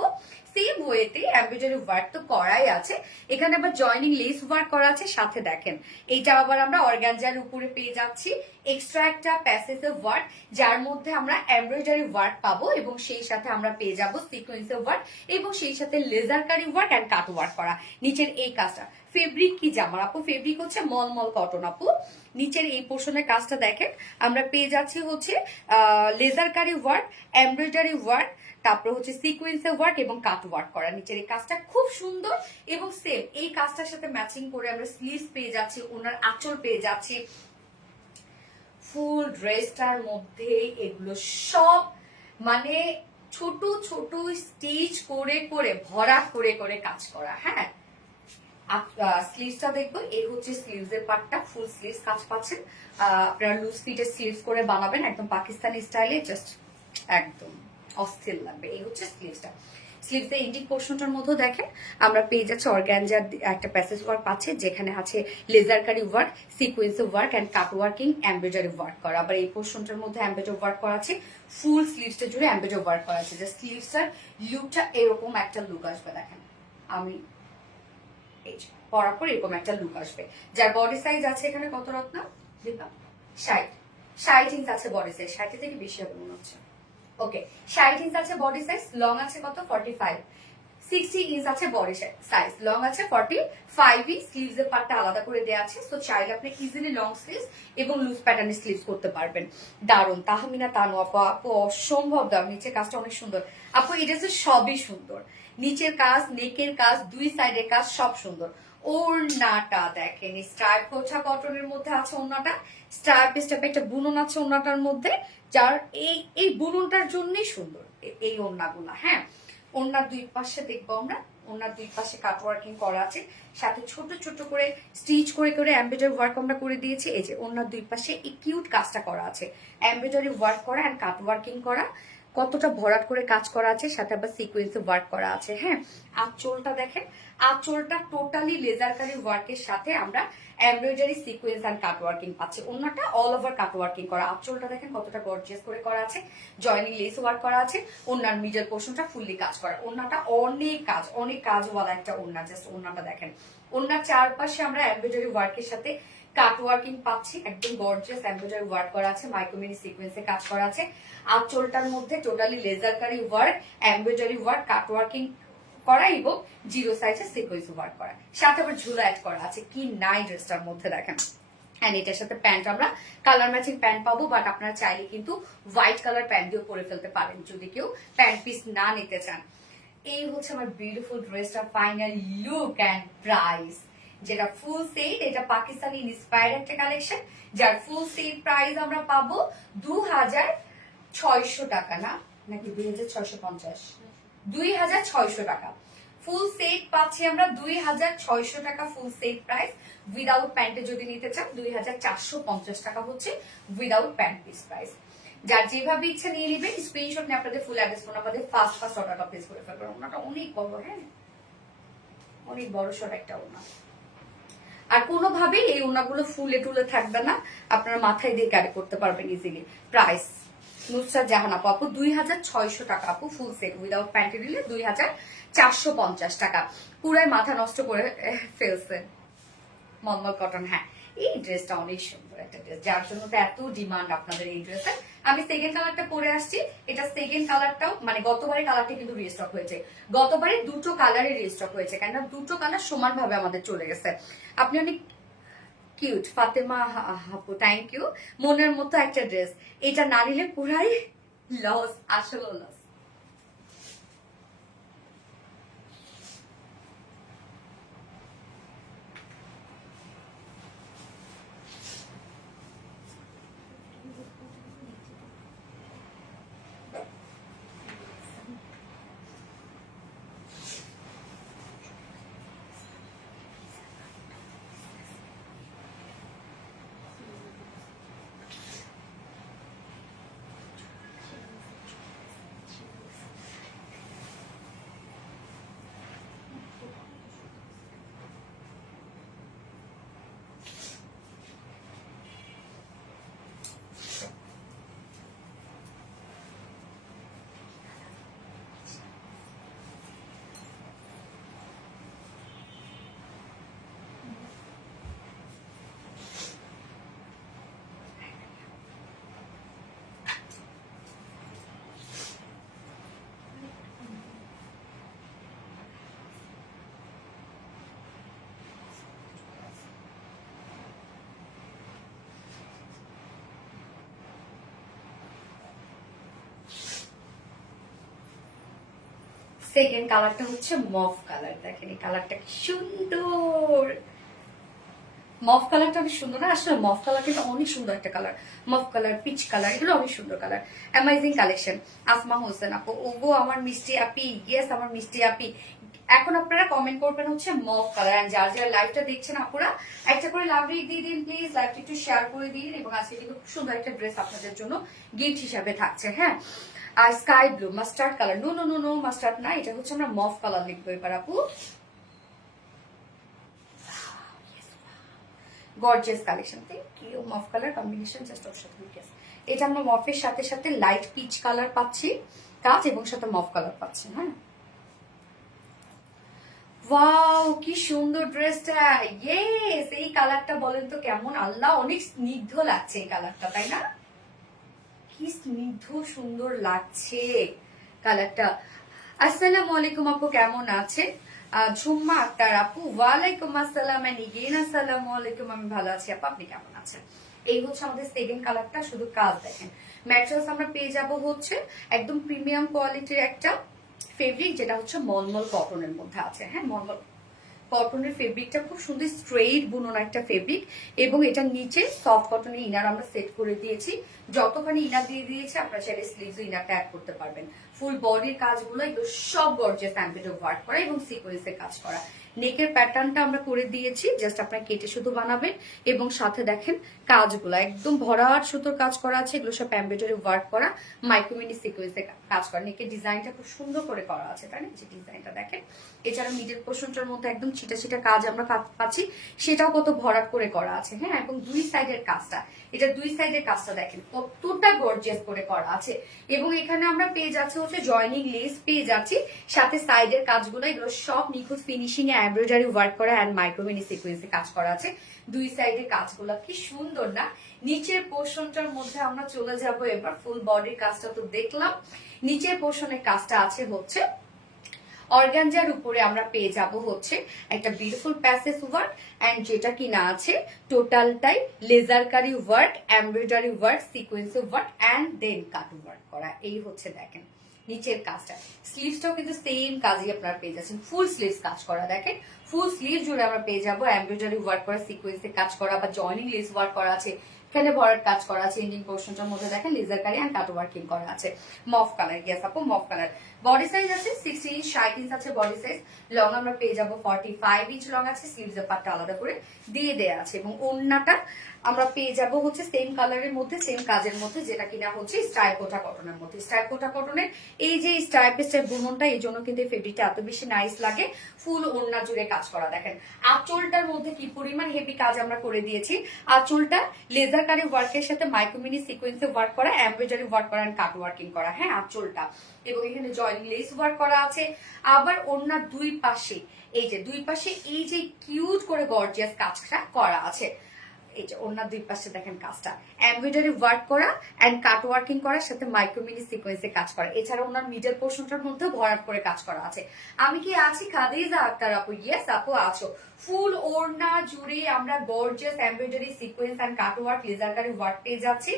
সেম ওয়েতে এমব্রয়ডারি ওয়ার্ক তো করাই আছে, এখানে আবার জয়নিং লেস ওয়ার্ক করা আছে, সাথে দেখেন এইটা আবার আমরা অর্গানজার উপরে পেয়ে যাচ্ছি এক্সট্রা একটা প্যাসেজের ওয়ার্ক, যার মধ্যে আমরা এমব্রয়ডারি ওয়ার্ক পাবো, এবং সেই সাথে আমরা পেয়ে যাব সিকোয়েন্সের ওয়ার্ক, এবং সেই সাথে লেজার কারি ওয়ার্ক এন্ড কাট ওয়ার্ক করা নিচের এই কাজটা। ফেব্রিক কি জামা আপু? ফেব্রিক হচ্ছে মলমল কটন আপু। নিচের এই পোর্শনের কাজটা দেখেন, আমরা পেয়ে যাচ্ছি হচ্ছে লেজার কারি ওয়ার্ক, এমব্রয়ডারি ওয়ার্ক, তারপর হচ্ছে সিকোয়েন্সের ওয়ার্ক এবং কাট ওয়ার্ক করা। নিচের এই কাজটা খুব সুন্দর এবং সেম এই কাজটার সাথে ম্যাচিং করে আমরা স্লিভস পেয়ে যাচ্ছি, ওনার আঁচল পেয়ে যাচ্ছি। ফুল ড্রেসটার মধ্যে এগুলো সব মানে ছোট ছোট স্টিচ করে করে ভরা করে করে কাজ করা। হ্যাঁ, স্লিভসটা দেখবো, এই হচ্ছে স্লিভস এর পার্টটা, ফুল স্লিভস কাজ পাচ্ছেন। আপনারা লুজ ফিটের স্লিভস করে বানাবেন একদম পাকিস্তানি স্টাইলে, জাস্ট একদম অস্থির লাগবে। এই হচ্ছে স্লিভসটা। স্লিভসের ইন্ডিক পোর্শনটার মধ্যে দেখেন আমরা পেয়ে যাচ্ছি অর্গানজার একটা প্যাসেজ ওয়ার্ক পাচ্ছে, যেখানে আছে লেজার কারি work, sequence work and cut working, embroidery work করা। আবার এই পোর্শনটার মধ্যে এমব্রয়ডারি ওয়ার্ক করা আছে, ফুল স্লিভসটা জুড়ে এমব্রয়ডারি ওয়ার্ক করা আছে। যে স্লিভসটার লুকটা এরকম একটা লুক আসবে, দেখেন আমি এই পরার পর এরকম একটা লুক আসবে। যার বডি সাইজ আছে এখানে কত রত্না দিতাম 60 ইঞ্চ আছে বডি সাইজ, 60 থেকে বেশি হবে মনে হচ্ছে। ওকে, 60 ইঞ্চ আছে বডি সাইজ, লং আছে কত 45, 60 ইঞ্চ আছে বডি সাইজ, লং আছে 45 ইঞ্চ। স্লিভস এর পার্টটা আলাদা করে দেওয়া আছে, সো চাইলে আপনি ইজিলি লং স্লিভস এবং লুজ প্যাটার্নের স্লিভস করতে পারবেন। দারুন তাহমিনা তানু আপু, আপু অসম্ভব দারুন, নিচের কাজটা অনেক সুন্দর আপু। এই ড্রেসের সবই সুন্দর, নিচের কাজ, নেকের কাজ, দুই সাইডের কাজ সব সুন্দর। ওড়নাটা দেখেন, স্ট্রাইপ কোঠা কটনের মধ্যে আছে ওড়নাটা, স্ট্রাইপ স্টেপ একটা বুনন আছে ওড়নাটার মধ্যে, যার এই বুননটার জন্যই সুন্দর এই ওড়নাগুলা। হ্যাঁ, ওড়নার দুই পাশে দেখবো আমরা, ওড়নার দুই পাশে কাট ওয়ার্কিং করা আছে, সাথে ছোট ছোট করে স্টিচ করে করে এমব্রয়ডারি ওয়ার্ক আমরা করে দিয়েছি। এই যে ওড়নার দুই পাশে এই কিউট কাজটা করা আছে, এমব্রয়ডারি ওয়ার্ক করা অ্যান্ড কাট ওয়ার্কিং করা, কতটা ভরাট করে কাজ করা আছে, সাথে আবার সিকোয়েন্সে ওয়ার্ক করা আছে। হ্যাঁ, আঁচলটা দেখেন, আঁচলটা টোটালি লেজার কারি ওয়ার্কের সাথে আমরা embroidery sequence and cut working পাচ্ছি। ওন্নাটা অল ওভার কাট ওয়ার্কিং করা, আঁচলটা দেখেন কতটা গর্জিয়াস করে করা আছে, জয়নিং লেস ওয়ার্ক করা আছে, ওন্নার মিডল পোর্শনটা ফুললি কাজ করা। ওন্নাটা অনেক কাজওয়ালা একটা ওন্না, জাস্ট ওন্নাটা দেখেন। ওন্নার চারপাশে আমরা এমব্রয়ডারি ওয়ার্কের সাথে কাট ওয়ার্কিং পাচ্ছি, একদম গর্জিয়াস এমব্রয়ডারি ওয়ার্ক করা আছে, মাইক্রোমিনি সিকোয়েন্সে কাজ করা আছে। আঁচলটার মধ্যে টোটালি লেজার কারি ওয়ার্ক, এমব্রয়ডারি ওয়ার্ক, কাট ওয়ার্কিং করা এবং জিরো সাইজের সিকোয়েন্স ওয়ার্ক করা, সাথে আবার ঝুলা অ্যাড করা আছে। কি নাই ড্রেসটার মধ্যে দেখেন। এন্ড এটার সাথে প্যান্ট আমরা কালার ম্যাচিং প্যান্ট পাবো, বাট আপনারা চাইলে কিন্তু হোয়াইট কালার প্যান্ট দিয়েও পরে ফেলতে পারেন যদি কেউ প্যান্ট পিস না নিতে চান। এই হচ্ছে আমার বিউটিফুল ড্রেসটা ফাইনাল লুক অ্যান্ড প্রাইস, যেটা ফুল সেট। এটা পাকিস্তানি ইন্সপায়ার্ড একটা কালেকশন, যার ফুল সেট প্রাইস আমরা পাবো 2600 টাকা, না নাকি 2650, 2600 টাকা। ফুল সেট পাচ্ছি আমরা 2600 টাকা ফুল সেট প্রাইস। উইদাউট প্যান্টে যদি নিতে চান 2450 টাকা হচ্ছে উইদাউট প্যান্ট পিস প্রাইস। যার যেভাবে ইচ্ছা নিয়ে নেবেন, স্ক্রিনশট নিয়ে আপনাদের ফুল অ্যাড্রেস ফোন আমাদের ফার্স্ট অর্ডারটা প্লেস করে ফেলবেন। ওনাটা অনেক বড়, হ্যাঁ অনেক বড় সর একটা ওনা, আর কোনোভাবেই এই ওনাগুলো ফুলে টুলে থাকবে না, আপনারা মাথায় দিয়ে ক্যারি করতে পারবেন ইজিলি। প্রাইস নুসরাত জাহান আপু, আপু 2600 টাকা আপু ফুল সেট, উইদাউট প্যান্টে নিলে 2450 টাকা। পুরাই মাথা নষ্ট করে ফেলছে মলমল কটন। হ্যাঁ, এই ড্রেসটা অনেক সুন্দর একটা ড্রেস, যার জন্য তো এত ডিমান্ড আপনাদের এই ড্রেসের। আমি সেকেন্ড কালারটা পরে আসছি, এটা সেকেন্ড কালারটাও মানে গতবারে কালারটা কিন্তু রিস্টক হয়েছে, গতবারে দুটো কালারে রিস্টক হয়েছে, কেননা দুটো কালার সমানভাবে আমাদের চলে গেছে। আপনি অনেক কিউট ফাতেমা আপু, থ্যাংক ইউ। মনের মতো একটা ড্রেস, এটা না নিলে পুরাই লস, আসলে লস। সেকেন্ড কালারটা হচ্ছে মফ কালার। দেখেন এই কালারটা কি সুন্দর, মফ কালারটা অনেক সুন্দর না? আসলে মফ কালার কিন্তু অনেক সুন্দর একটা কালার। মফ কালার, পিচ কালার, এগুলো অনেক সুন্দর colour. Amazing collection. Asma Hossain আপু, ওগো আমার মিষ্টি আপি, ইয়েস আমার মিষ্টি আপি। এখন আপনারা কমেন্ট করবেন হচ্ছে মফ কালার, এন্ড যারা যারা লাইভটা দেখছেন আপুরা একটা করে লাভ রেক দিয়ে দিন প্লিজ, লাইভটা একটু শেয়ার করে দিন। এবং আজকে কিন্তু খুব সুন্দর একটা ড্রেস আপনাদের জন্য গিফট হিসাবে থাকছে। হ্যাঁ, আর sky blue mustard colour, no no no no mustard না, এটা হচ্ছে আমরা মফ কালার লিখবো এবার আপু। Gorgeous collection, thank you. Mauve colour combination just অসাধারণ। এটা আমরা মফের সাথে সাথে লাইট পিচ কালার পাচ্ছি কাজ, এবং সাথে মফ কালার পাচ্ছি। হ্যাঁ, ওয়াও কি সুন্দর ড্রেসটা, ইয়েস। এই কালারটা বলেন তো কেমন? আল্লাহ, অনেক স্নিগ্ধ লাগছে এই কালারটা, তাই না? কি স্নিগ্ধ সুন্দর লাগছে কালারটা। আসসালামু আলাইকুম আপু, কেমন আছেন? ঝুম্মা আক্তার আপু, ওয়ালাইকুম আসসালাম। আসসালামু আলাইকুম, আমি ভালো আছি আপু, আপনি কেমন আছেন? এই হচ্ছে আমাদের সেকেন্ড কালারটা, শুধু কাজ দেখেন। ম্যাটেরিয়ালস আমরা পেয়ে যাব হচ্ছে একদম প্রিমিয়াম কোয়ালিটির একটা ফেব্রিক, যেটা হচ্ছে মলমল কটনের মধ্যে আছে। হ্যাঁ, মলমল কটনের ফেব্রিকটা খুব সুন্দর স্ট্রেইট বুনন একটা ফেব্রিক, এবং এটা নিচে সফট কটনের ইনার আমরা সেট করে দিয়েছি। যতখানি ইনার দিয়ে দিয়েছে আপনারা চাইলে স্লিভস ইনারটা অ্যাড করতে পারবেন। ফুল বডির কাজগুলো এগুলো সব গর্জিয়াস এমব্রয়ডারি ওয়ার্ক করা এবং সিকোয়েন্সের কাজ করা। নেকের প্যাটার্নটা আমরা করে দিয়েছি, জাস্ট আপনারা কেটে শুধু বানাবেন। এবং সাথে দেখেন কাজগুলো একদম ভরাট সুতোর কাজ করা আছে, এগুলো সব এমব্রয়ডারি ওয়ার্ক করা, মাইক্রোমিনি সিকোয়েন্সের কাজ করা। নেকের ডিজাইনটা খুব সুন্দর করে করা আছে, তাই না? যে ডিজাইনটা দেখেন। এছাড়া মিডল পোর্শনটার মধ্যে একদম ছিটা ছিটা কাজ আমরা পাচ্ছি, সেটাও কত ভরাট করে করা আছে। হ্যাঁ, এবং দুই সাইডের কাজটা, এটা দুই সাইডের কাজটা দেখেন কতটা গর্জিয়াস করে করা আছে। এবং এখানে আমরা পেয়ে যাচ্ছি হচ্ছে জয়নিং লেস পেয়ে যাচ্ছি, সাথে সাইডের কাজগুলো এগুলো সব নিখুঁত ফিনিশিং এ এমব্রয়ডারি ওয়ার্ক করা এন্ড মাইক্রোমিনি সিকোয়েন্সে কাজ করা আছে। দুই সাইডের কাজগুলো কি সুন্দর না? নিচের পোর্শনটার মধ্যে আমরা চলে যাব এবার। ফুল বডির কাজটা তো দেখলাম, নিচের পোর্শনের কাজটা আছে হচ্ছে অর্গানজার উপরে আমরা পেয়ে যাব হচ্ছে একটা বিউটিফুল প্যাসেজ ওয়ার্ক, এন্ড যেটা কিনা আছে টোটালটাই লেজারকারি work, embroidery work, sequence work and then cut work করা। এই হচ্ছে দেখেন নিচের কাজটা। স্লিভসটাও কিন্তু সেম কাজই আপনারা পেয়ে যাচ্ছেন, ফুল স্লিভস কাজ করা। দেখেন ফুল স্লিভ জুড়ে আমরা পেয়ে যাবো এমব্রয়ডারি ওয়ার্ক করা, সিকোয়েন্সে কাজ করা বা জয়নিং লেস ওয়ার্ক করা আছে, এখানে ভরাট কাজ করা আছে। ইঞ্জিন পোর্শনটার মধ্যে দেখেন লেজার কারি এন্ড কাট ওয়ার্কিং করা আছে। মফ কালার, ইয়েস আপু মফ কালার। বডি সাইজ আছে 60 ইঞ্চ, 60 ইঞ্চ আছে বডি সাইজ। লং আমরা পেয়ে যাবো 45 ইঞ্চ লং আছে, স্লিভস এর পার্টটা আলাদা করে দিয়ে দেয়া আছে। এবং ওড়নাটা আমরা পেয়ে যাব হচ্ছে সেম কালারের মধ্যে, সেম কাজের মধ্যে, যেটা কিনা হচ্ছে স্ট্রাইপ কোটা কটনের মধ্যে। স্ট্রাইপ কোটা কটনের এই যে স্ট্রাইপ বুননটা, এই জন্য কিন্তু এই ফেব্রিকটা এত বেশি নাইস লাগে। ফুল ওড়না জুড়ে কাজ করা। দেখেন আঁচলটার মধ্যে কি পরিমাণ হেভি কাজ আমরা করে দিয়েছি। আঁচলটা লেজার কারি ওয়ার্কের সাথে মাইক্রোমিনি সিকোয়েন্সে ওয়ার্ক করা, এমব্রয়ডারি ওয়ার্ক করা এন্ড কাট ওয়ার্কিং করা। হ্যাঁ, আঁচলটা এবং এখানে জয়নিং লেস ওয়ার্ক করা আছে। আবার ওড়নার দুই পাশে এই যে দুই পাশে এই যে কিউট করে গর্জিয়াস কাজটা করা আছে। এই যে ওড়নার দুই পাশে দেখেন কাজটা এমব্রয়ডারি ওয়ার্ক করা এন্ড কাট ওয়ার্কিং করার সাথে মাইক্রোমিনি সিকোয়েন্সে কাজ করা। এছাড়া ওনার মিডল পোর্শনটার মধ্যে ভরাট করে কাজ করা আছে। আমি কি আছি খাদিজা আক্তার আপু? ইয়েস আপু আছো। ফুল ওড়না জুড়ে আমরা gorgeous embroidery sequence and cut work, লেজারকারি ওয়ার্ক পেয়ে যাচ্ছি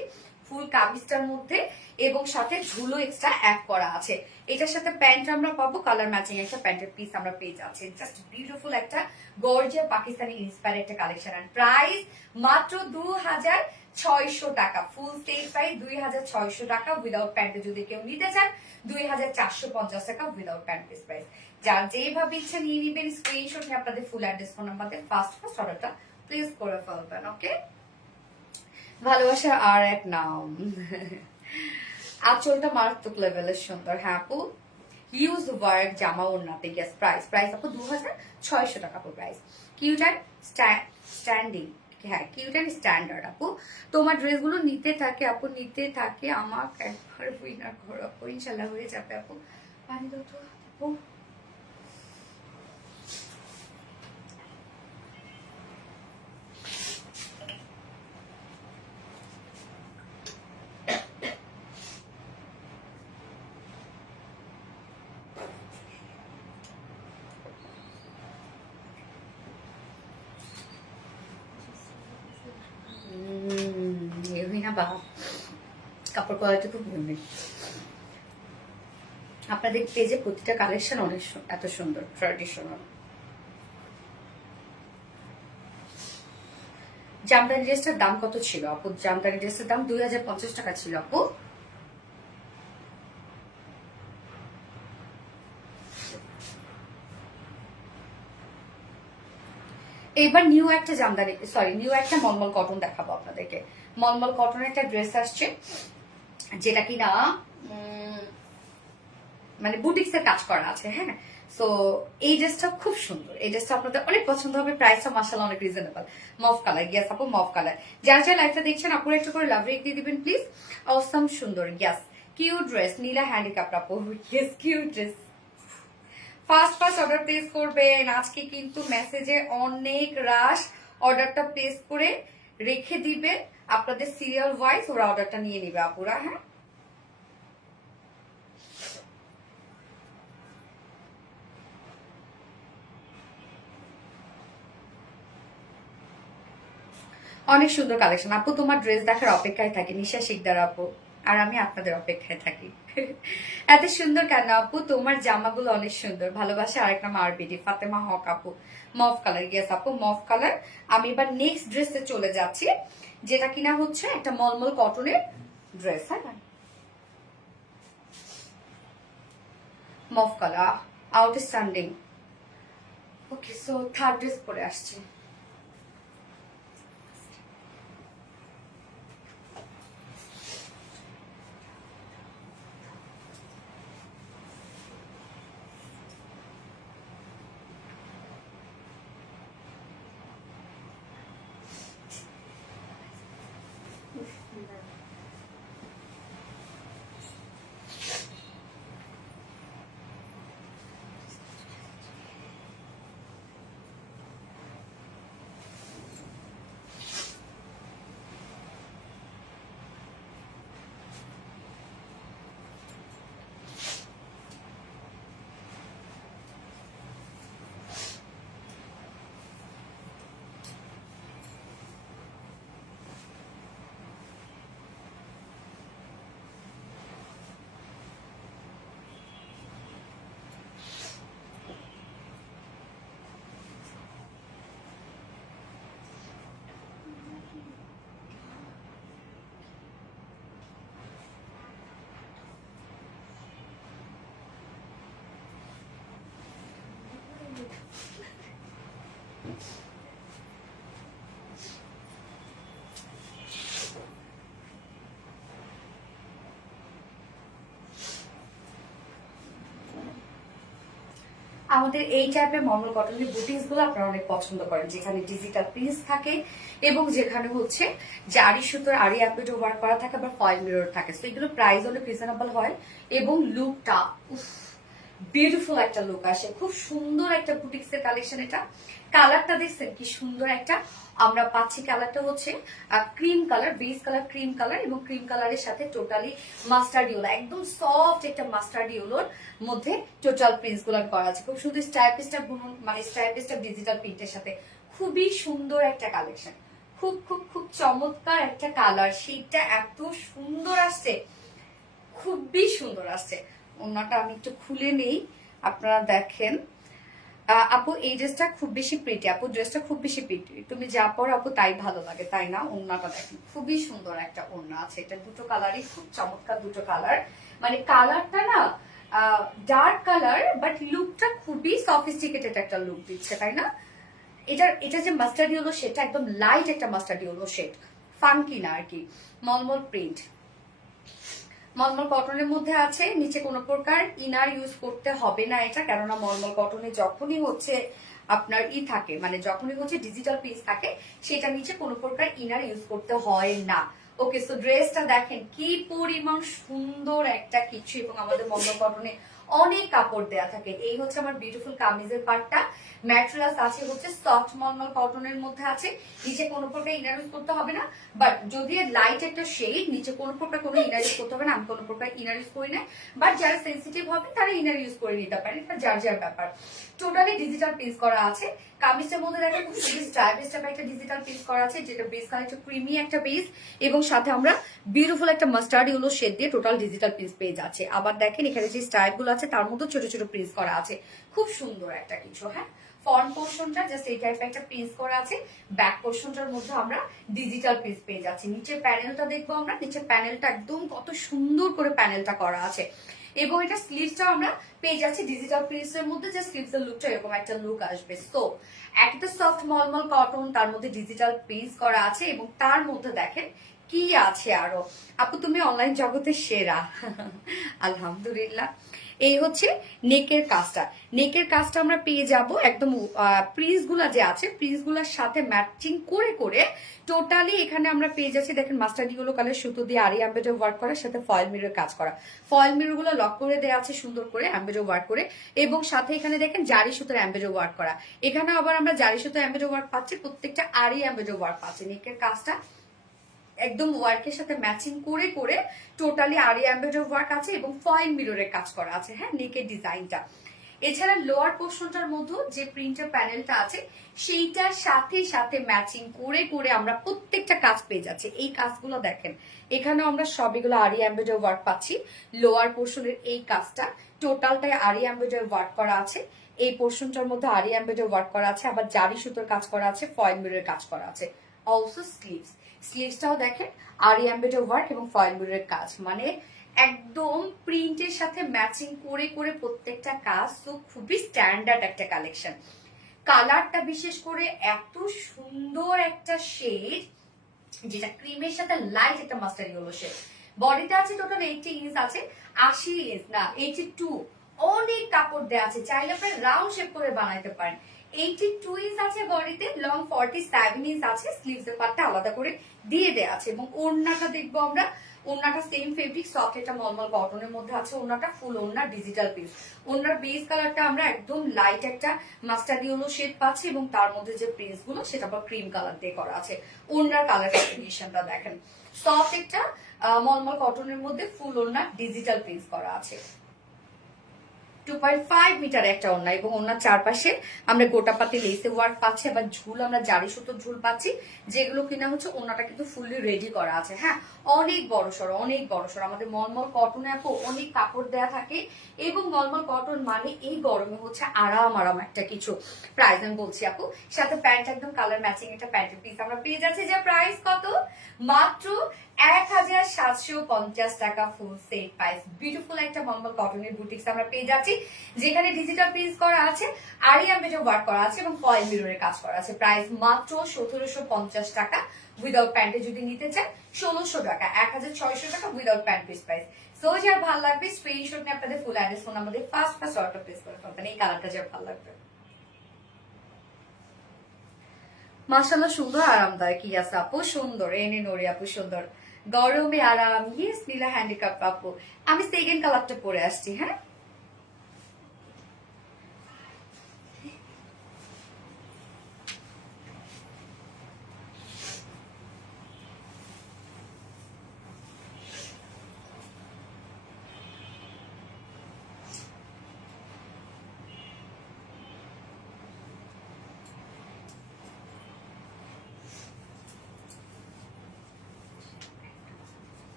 ফুল কামিজটার মধ্যে, এবং সাথে ঝুলো এক্সট্রা অ্যাড করা আছে। এটার সাথে প্যান্ট আমরা পাবো কালার ম্যাচিং একটা প্যান্টের পিস আমরা পেয়ে যাচ্ছি। জাস্ট বিউটিফুল একটা গর্জিয়াস পাকিস্তানি ইন্সপায়ার একটা কালেকশন। এন্ড প্রাইস মাত্র 2600 টাকা। ফুল সেট প্রাইস 2600 টাকা। উইদাউট প্যান্টে যদি কেউ নিতে চান 2450 টাকা উইদাউট প্যান্ট পিস প্রাইস। যার যেভাবে ইচ্ছা নিয়ে নিবেন, স্ক্রিনশট নিয়ে আপনাদের ফুল অ্যাড্রেস ফোন নাম্বারে ফার্স্ট অর্ডারটা প্লেস করে ফেলবেন। ওকে, ভালোবাসা আর এক নাম। আঁচলটা মারাত্মক লেভেলের সুন্দর। হ্যাঁ আপু, হিউজ ওয়ার্ক জামা ওড়নাতে। গেস প্রাইস আপু 2600 টাকা আপু প্রাইস। কিউট অ্যান্ড স্ট্যান্ডিং, হ্যাঁ কিউট অ্যান্ড স্ট্যান্ডার্ড আপু। তোমার ড্রেসগুলো নিতে থাকে আপু, নিতে থাকে। আমাকে একবার উইনার করো আপু, ইনশাল্লাহ হয়ে যাবে আপু। পানি দাও তো আপু। কাপড় কোয়ালিটি খুব ইউনিক। আপনাদের পেজে প্রতিটা কালেকশন অনেক এত সুন্দর ট্র্যাডিশনাল। জামদানি ড্রেসটার দাম কত ছিল আপু? জামদানি ড্রেসের দাম 2050 টাকা ছিল আপু। এবার নিউ একটা জামদানি নিউ একটা মলমল কটন দেখাবো আপনাদেরকে। মলমল কটনের একটা ড্রেস আসছে যেটা কিনা মানে বুটিক্সের কাজ করা আছে। হ্যাঁ, সো এই ড্রেসটা খুব সুন্দর। এই ড্রেসটা আপনাদের অনেক পছন্দ হবে। প্রাইসটা মাশাআল্লাহ অনেক রিজনেবল। মফ কালার, গ্যাস আপু মফ কালার। যারা যারা লাইভটা দেখছেন আপুরা একটু করে লাভ রেক দিয়ে দিবেন প্লিজ। অসম সুন্দর, গ্যাস কিউট ড্রেস, নীলা হ্যান্ডিক্যাপ আপু, gas cute dress. First order place করবেন। আজকে কিন্তু মেসেজে অনেক রাশ অর্ডারটা প্লেস করে রেখে দিবে, আপনাদের সিরিয়াল ওয়াইজ ওরা অর্ডারটা নিয়ে নিবে আপুরা। হ্যাঁ, অনেক সুন্দর কালেকশন আপু। তোমার ড্রেস দেখার অপেক্ষায় থাকি নিশা শিকদার আপু, আর আমি আপনাদের অপেক্ষায় থাকি। এত সুন্দর কেন আপু? তোমার জামাগুলো অনেক সুন্দর। ভালোবাসা আরেক নাম আরবিডি, ফাতেমা হক আপু। মফ কালার, ইয়েস আপু মফ কালার। আমি এবার নেক্সট ড্রেসে চলে যাচ্ছি, যেটা কিনা হচ্ছে একটা মলমল কটনের ড্রেস। হ্যাঁ, মফ কালার, আউটস্ট্যান্ডিং। ওকে, সো থার্ড ড্রেস পরে আসছে। আমাদের এই টাইপের মলমল কটনের বুটিক্স গুলো আপনারা অনেক পছন্দ করেন, যেখানে ডিজিটাল প্রিন্ট থাকে এবং যেখানে হচ্ছে জারি সুতোর আরি অ্যাপেড ওয়ার্ক করা থাকে বা ফয়েল মিরর থাকে। তো এগুলো প্রাইস অনেক রিজনেবল হয় এবং লুকটা বিউটিফুল একটা লুক আসে। খুব সুন্দর একটা বুটিক্স এর কালেকশন। এটা কালারটা দেখছেন কি সুন্দর একটা আমরা পাচ্ছি। কালারটা হচ্ছে cream colour, base colour cream colour এবং ক্রিম কালারের সাথে টোটালি মাস্টার্ড ইয়েলো, একদম সফট একটা মাস্টার্ড ইয়েলোর মধ্যে টোটাল প্রিন্টস গুলো করা আছে। খুব সুন্দর স্টাইপ বুনন, মানে স্টাইপ ডিজিটাল প্রিন্টের সাথে খুবই সুন্দর একটা কালেকশন। খুব খুব খুব চমৎকার একটা কালার, সেটা এত সুন্দর আসছে, খুবই সুন্দর আসছে। ওনাটা আমি একটু খুলে নেই, আপনারা দেখেন। আপু এই ড্রেসটা খুব বেশি প্রিটি আপু, ড্রেসটা খুব বেশি প্রিটি। তুমি যা পরো আপু তাই ভালো লাগে, তাই না? ওড়নাটা দেখেন, খুবই সুন্দর একটা ওড়না আছে। এটা দুটো কালারই খুব চমৎকার, দুটো কালার। মানে কালারটা না ডার্ক কালার, বাট লুকটা খুবই সফিস্টিকেটেড একটা লুক দিচ্ছে, তাই না? এটা যে মাস্টার্ড ইয়েলো সেটা একদম লাইট একটা মাস্টার্ড ইয়েলো শেড, ফাঙ্কি না আর কি। মলমল প্রিন্ট, মলমল কটনের মধ্যে আছে। নিচে কোনো প্রকার ইনার ইউজ করতে হবে না এটা, কেননা মলমল কটনে যখনই হচ্ছে আপনার থাকে, মানে যখনই হচ্ছে ডিজিটাল পিস থাকে, সেটা নিচে কোনো প্রকার ইনার ইউজ করতে হয় না। ওকে, সো ড্রেসটা দেখেন কি পরিমাণ সুন্দর একটা কিছু, এবং আমাদের মলমল কটনে অনেক কাপড় দেয়া থাকে। এই হচ্ছে আমার বিউটিফুল কামিজের পার্টটা। ম্যাটেরিয়ালস আছে হচ্ছে সফট মলমল কটনের মধ্যে আছে। নিচে কোনো প্রকার ইনার ইউজ করতে হবে না, বাট যদি লাইট একটা শেড, নিচে কোনো প্রকার কোনো ইনার ইউজ করতে হবে না। আমি কোনো প্রকার ইনার ইউজ করি না, বাট যারা সেন্সিটিভ হবে তারা ইনার ইউজ করে নিতে পারেন, এটা যার যার ব্যাপার। টোটালি ডিজিটাল পিস করা আছে। কামিজটার মধ্যে দেখেন খুব স্টাইলিশ একটা ডিজিটাল পিস করা আছে, যেটা বেস কালার একটা ক্রিমি একটা বেস, এবং সাথে আমরা বিউটিফুল একটা মাস্টার্ড ইয়েলো শেড দিয়ে টোটাল ডিজিটাল পিস পেয়ে যাচ্ছে। আবার দেখেন এখানে যে স্টাইল গুলো আছে, তার মধ্যে ছোট ছোট প্রিন্স করা আছে, খুব সুন্দর একটা কিছু। হ্যাঁ, ফ্রন্ট পোর্শনটা জাস্ট এই টাইপের একটা প্রিন্স করা আছে, ব্যাক পোর্শনটার মধ্যে আমরা ডিজিটাল প্রিন্স পেয়ে যাচ্ছি। নিচের প্যানেলটা দেখবো আমরা, নিচের প্যানেলটা একদম কত সুন্দর করে প্যানেলটা করা আছে, এবং এটা স্লিভসটাও আমরা পেয়ে যাচ্ছি ডিজিটাল প্রিন্টের মধ্যে, যে স্লিভসের লুকটা এরকম একটা লুক আসবে। সো একটা সফট মলমল কটন, তার মধ্যে ডিজিটাল প্রিন্ট করা আছে, এবং তার মধ্যে দেখেন কি আছে আরো। আপু তুমি অনলাইন জগতে সেরা। আলহামদুলিল্লাহ। এই হচ্ছে নেকের কাজটা, নেকের কাজটা আমরা পেয়ে যাব একদম প্রিন্স গুলা যে আছে প্রিন্স গুলার সাথে ম্যাচিং করে করে টোটালি এখানে আমরা পেয়ে যাচ্ছি। দেখেন মাস্টার্ড ইয়েলো কালার সুতো দিয়ে আরি এমব্রয়ডারি ওয়ার্ক করার সাথে ফয়েল মিরর কাজ করা, ফয়েল মিরর গুলো লক করে দেওয়া আছে সুন্দর করে এমব্রয়ডারি ওয়ার্ক করে, এবং সাথে এখানে দেখেন জারি সুতোর এমব্রয়ডারি ওয়ার্ক করা। এখানে আবার আমরা জারি সুতোর এমব্রয়ডারি ওয়ার্ক পাচ্ছি, প্রত্যেকটা আরি এমব্রয়ডারি ওয়ার্ক পাচ্ছি। নেকের কাজটা একদম ওয়ার্কের সাথে ম্যাচিং করে করে টোটালি আরি এমব্রয়ডারি ওয়ার্ক আছে, এবং ফয়েল মিররের কাজ করা আছে। হ্যাঁ, নেকের ডিজাইনটা। এছাড়া লোয়ার পোর্শনটার মধ্যে যে প্রিন্টের প্যানেলটা আছে সেইটার সাথে সাথে ম্যাচিং করে করে আমরা প্রত্যেকটা কাজ পেয়ে যাচ্ছি। এই কাজগুলো দেখেন, এখানে আমরা সবগুলো আরি এমব্রয়ডারি ওয়ার্ক পাচ্ছি। লোয়ার পোর্শনের এই কাজটা টোটালটাই আরি এমব্রয়ডারি ওয়ার্ক করা আছে, এই পোর্শনটার মধ্যে আরি এমব্রয়ডারি ওয়ার্ক করা আছে, আবার জারি সুতোর কাজ করা আছে, ফয়েল মিররের কাজ করা আছে। অলসো স্লিভস, স্লিভসটাও দেখেন আরি এমব্রয়ডারি ওয়ার্ক এবং ফয়েল মিররের কাজ, মানে একদম প্রিন্টের সাথে ম্যাচিং করে করে প্রত্যেকটা কাজ। তো খুবই স্ট্যান্ডার্ড একটা কালেকশন। কালারটা বিশেষ করে এত সুন্দর একটা শেড, যেটা ক্রিমের সাথে লাইট একটা মাস্টার্ড ইয়েলো শেড। বডিটা আছে টোটাল 80 ইঞ্চ আছে, 80 ইঞ্চ না 82, অনেক কাপড় দেওয়া আছে, চাইলে আপনি রাউন্ড শেপ করে বানাইতে পারেন। 82 ইঞ্চ আছে বডিতে, লং 47 ইঞ্চ আছে, স্লিভস এর পার্টটা আলাদা করে দিয়ে দেওয়া আছে। এবং ওড়নাটা দেখবো আমরা, ওড়নাটা সেম ফেব্রিক সফট একটা মলমল কটনের মধ্যে আছে, ওড়নাটা ফুল ওড়না ডিজিটাল পিস। ওড়নার বেস কালারটা আমরা একদম লাইট একটা মাস্টার্ড ইয়েলো শেড পাচ্ছি, এবং তার মধ্যে যে প্রিন্স গুলো সেটা আবার ক্রিম কালার দিয়ে করা আছে। ওড়নার কালার কম্বিনেশনটা দেখেন, সফট একটা মলমল কটনের মধ্যে ফুল ওড়না ডিজিটাল প্রিন্স করা আছে। 2.5 মিটার একটা ওড়না, এবং ওড়নার চারপাশে আমরা গোটাপাতি লেসে ওয়ার্ক পাচ্ছি, আবার ঝুল আমরা জারি সুতোর ঝুল পাচ্ছি, যেগুলো কিনা হচ্ছে ওড়নাটা কিন্তু ফুললি রেডি করা আছে। হ্যাঁ, অনেক বড় সড়ো, অনেক বড় সড়ো। আমাদের মলমল কটনে আপু অনেক কাপড় দেয়া থাকে, এবং মলমল কটন মানে এই গরমে হচ্ছে আরাম আরাম একটা কিছু। প্রাইস আমি বলছি আপু, সাথে প্যান্ট একদম কালার ম্যাচিং একটা প্যান্টের পিস আমরা পেয়ে যাচ্ছি, যে প্রাইস কত মাত্র 1750 টাকা ফুল সেট প্রাইস। বিউটিফুল একটা মলমল কটনের বুটিক্স আমরা পেয়ে যাচ্ছি, যেখানে ডিজিটাল প্রিন্ট করা আছে, আরি এমব্রয়ডারি ওয়ার্ক করা আছে, এবং ফয়েল মিররের কাজ করা আছে। প্রাইস মাত্র 1750 টাকা। উইদাউট প্যান্টে যদি নিতে চান 1600 টাকা, 1600 টাকা without pant piece price. So যার ভালো লাগবে স্ক্রিনশট নিয়ে আপনাদের ফুল অ্যাড্রেস ফোন আমাদের ফার্স্ট অর্ডার প্লেস করে ফেলবেন। এই কালারটা যার ভালো লাগবে। মাশাআল্লাহ, সুন্দর আরামদায়ক। ইয়াস আপু সুন্দর, এনে নড়ি আপু সুন্দর, গরমে আরাম। ইয়েস নীলা হ্যান্ডিক্যাপ আপু, আমি সেকেন্ড কালারটা পরে আসছি। হ্যাঁ,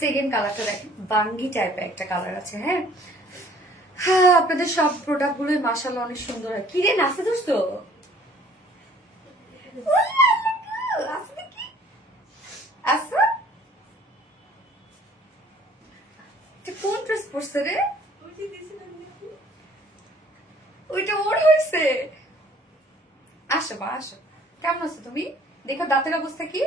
সেকেন্ড কালারটা দেখেন, বাঙ্গি টাইপের একটা কালার আছে। হ্যাঁ হ্যাঁ, আপনাদের সব প্রোডাক্ট গুলোই মাশাআল্লাহ অনেক সুন্দর হয়। কি রে নাচে দোস্ত, কোন ড্রেস পরছে রে? ওইটা ওর হয়েছে। আসো মা আসো, কেমন আছো তুমি? দেখো দাঁতের অবস্থা কি?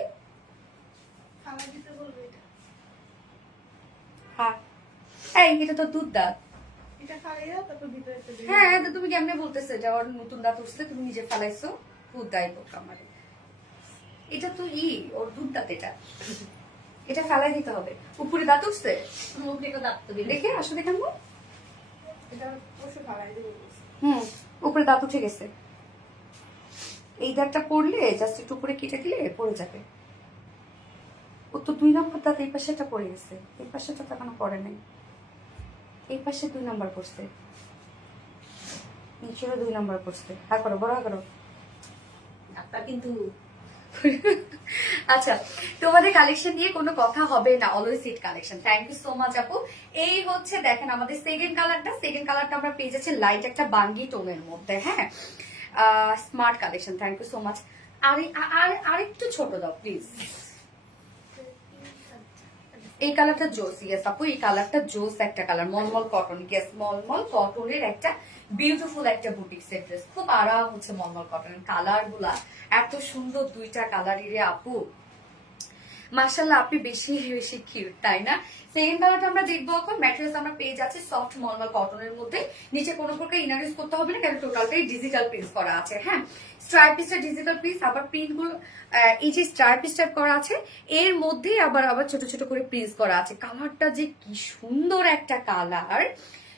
হ্যাঁ, এই এটা তো দুধ দাঁত। হ্যাঁ, তো তুমি কেমনে বলতেছো এটা ওর নতুন দাঁত উঠছে, তুমি নিজে ফালাইছো? দুধ দাই বোক আমার, এটা তো ওর দুধ দাঁত। এটা এটা ফেলাই দিতে হবে। উপরে দাঁত উঠছে, দেখে আসো দেখান। উপরে দাঁত উঠে গেছে। এই দাঁতটা পড়লে জাস্ট একটু উপরে কেটে দিলে পড়ে যাবে। ও তো 2 নম্বর দাঁত এই পাশে একটা পড়ে গেছে, এই পাশেটা তো এখনো পড়ে নাই, এই পাশে 2 নম্বর পড়ছে, নিচেরও 2 নম্বর পড়ছে। হ্যাঁ করো, বড় করো দাঁতটা কিন্তু। আচ্ছা, তোমাদের কালেকশন নিয়ে কোনো কথা হবে না, always hit collection. Thank you so much আপু। এই হচ্ছে দেখেন আমাদের সেকেন্ড কালারটা আমরা পেয়ে যাচ্ছি লাইট একটা বাঙ্গি টোনের মধ্যে। হ্যাঁ, smart collection, thank you so much. আরেকটু ছোট দাও প্লিজ। এই কালারটা জোস, ইয়েস আপু এই কালারটা জোস একটা কালার, মলমল কটন, ইয়েস মলমল কটনের একটা বিউটিফুল একটা বুটিক্সের ড্রেস, খুব আরাম হচ্ছে মলমল কটনের। কালার গুলা এত সুন্দর, দুইটা কালারই রে আপু, মাশাআল্লাহ আপনি বেশি বেশি কিউট, তাই না? সেকেন্ড কালারটা আমরা দেখবো এখন। ম্যাটেরিয়ালস আমরা পেয়ে যাচ্ছি সফট মলমল কটনের মধ্যে, নিচে কোনো প্রকার ইনার ইউজ করতে হবে না, কারণ টোটালটাই ডিজিটাল প্রিন্ট করা আছে। হ্যাঁ, স্ট্রাইপ পিসটা ডিজিটাল পিস, আবার প্রিন্ট গুলো এই যে স্ট্রাইপ পিসটা করা আছে এর মধ্যে আবার ছোট ছোট করে প্রিন্ট করা আছে। কালারটা যে কি সুন্দর একটা colour,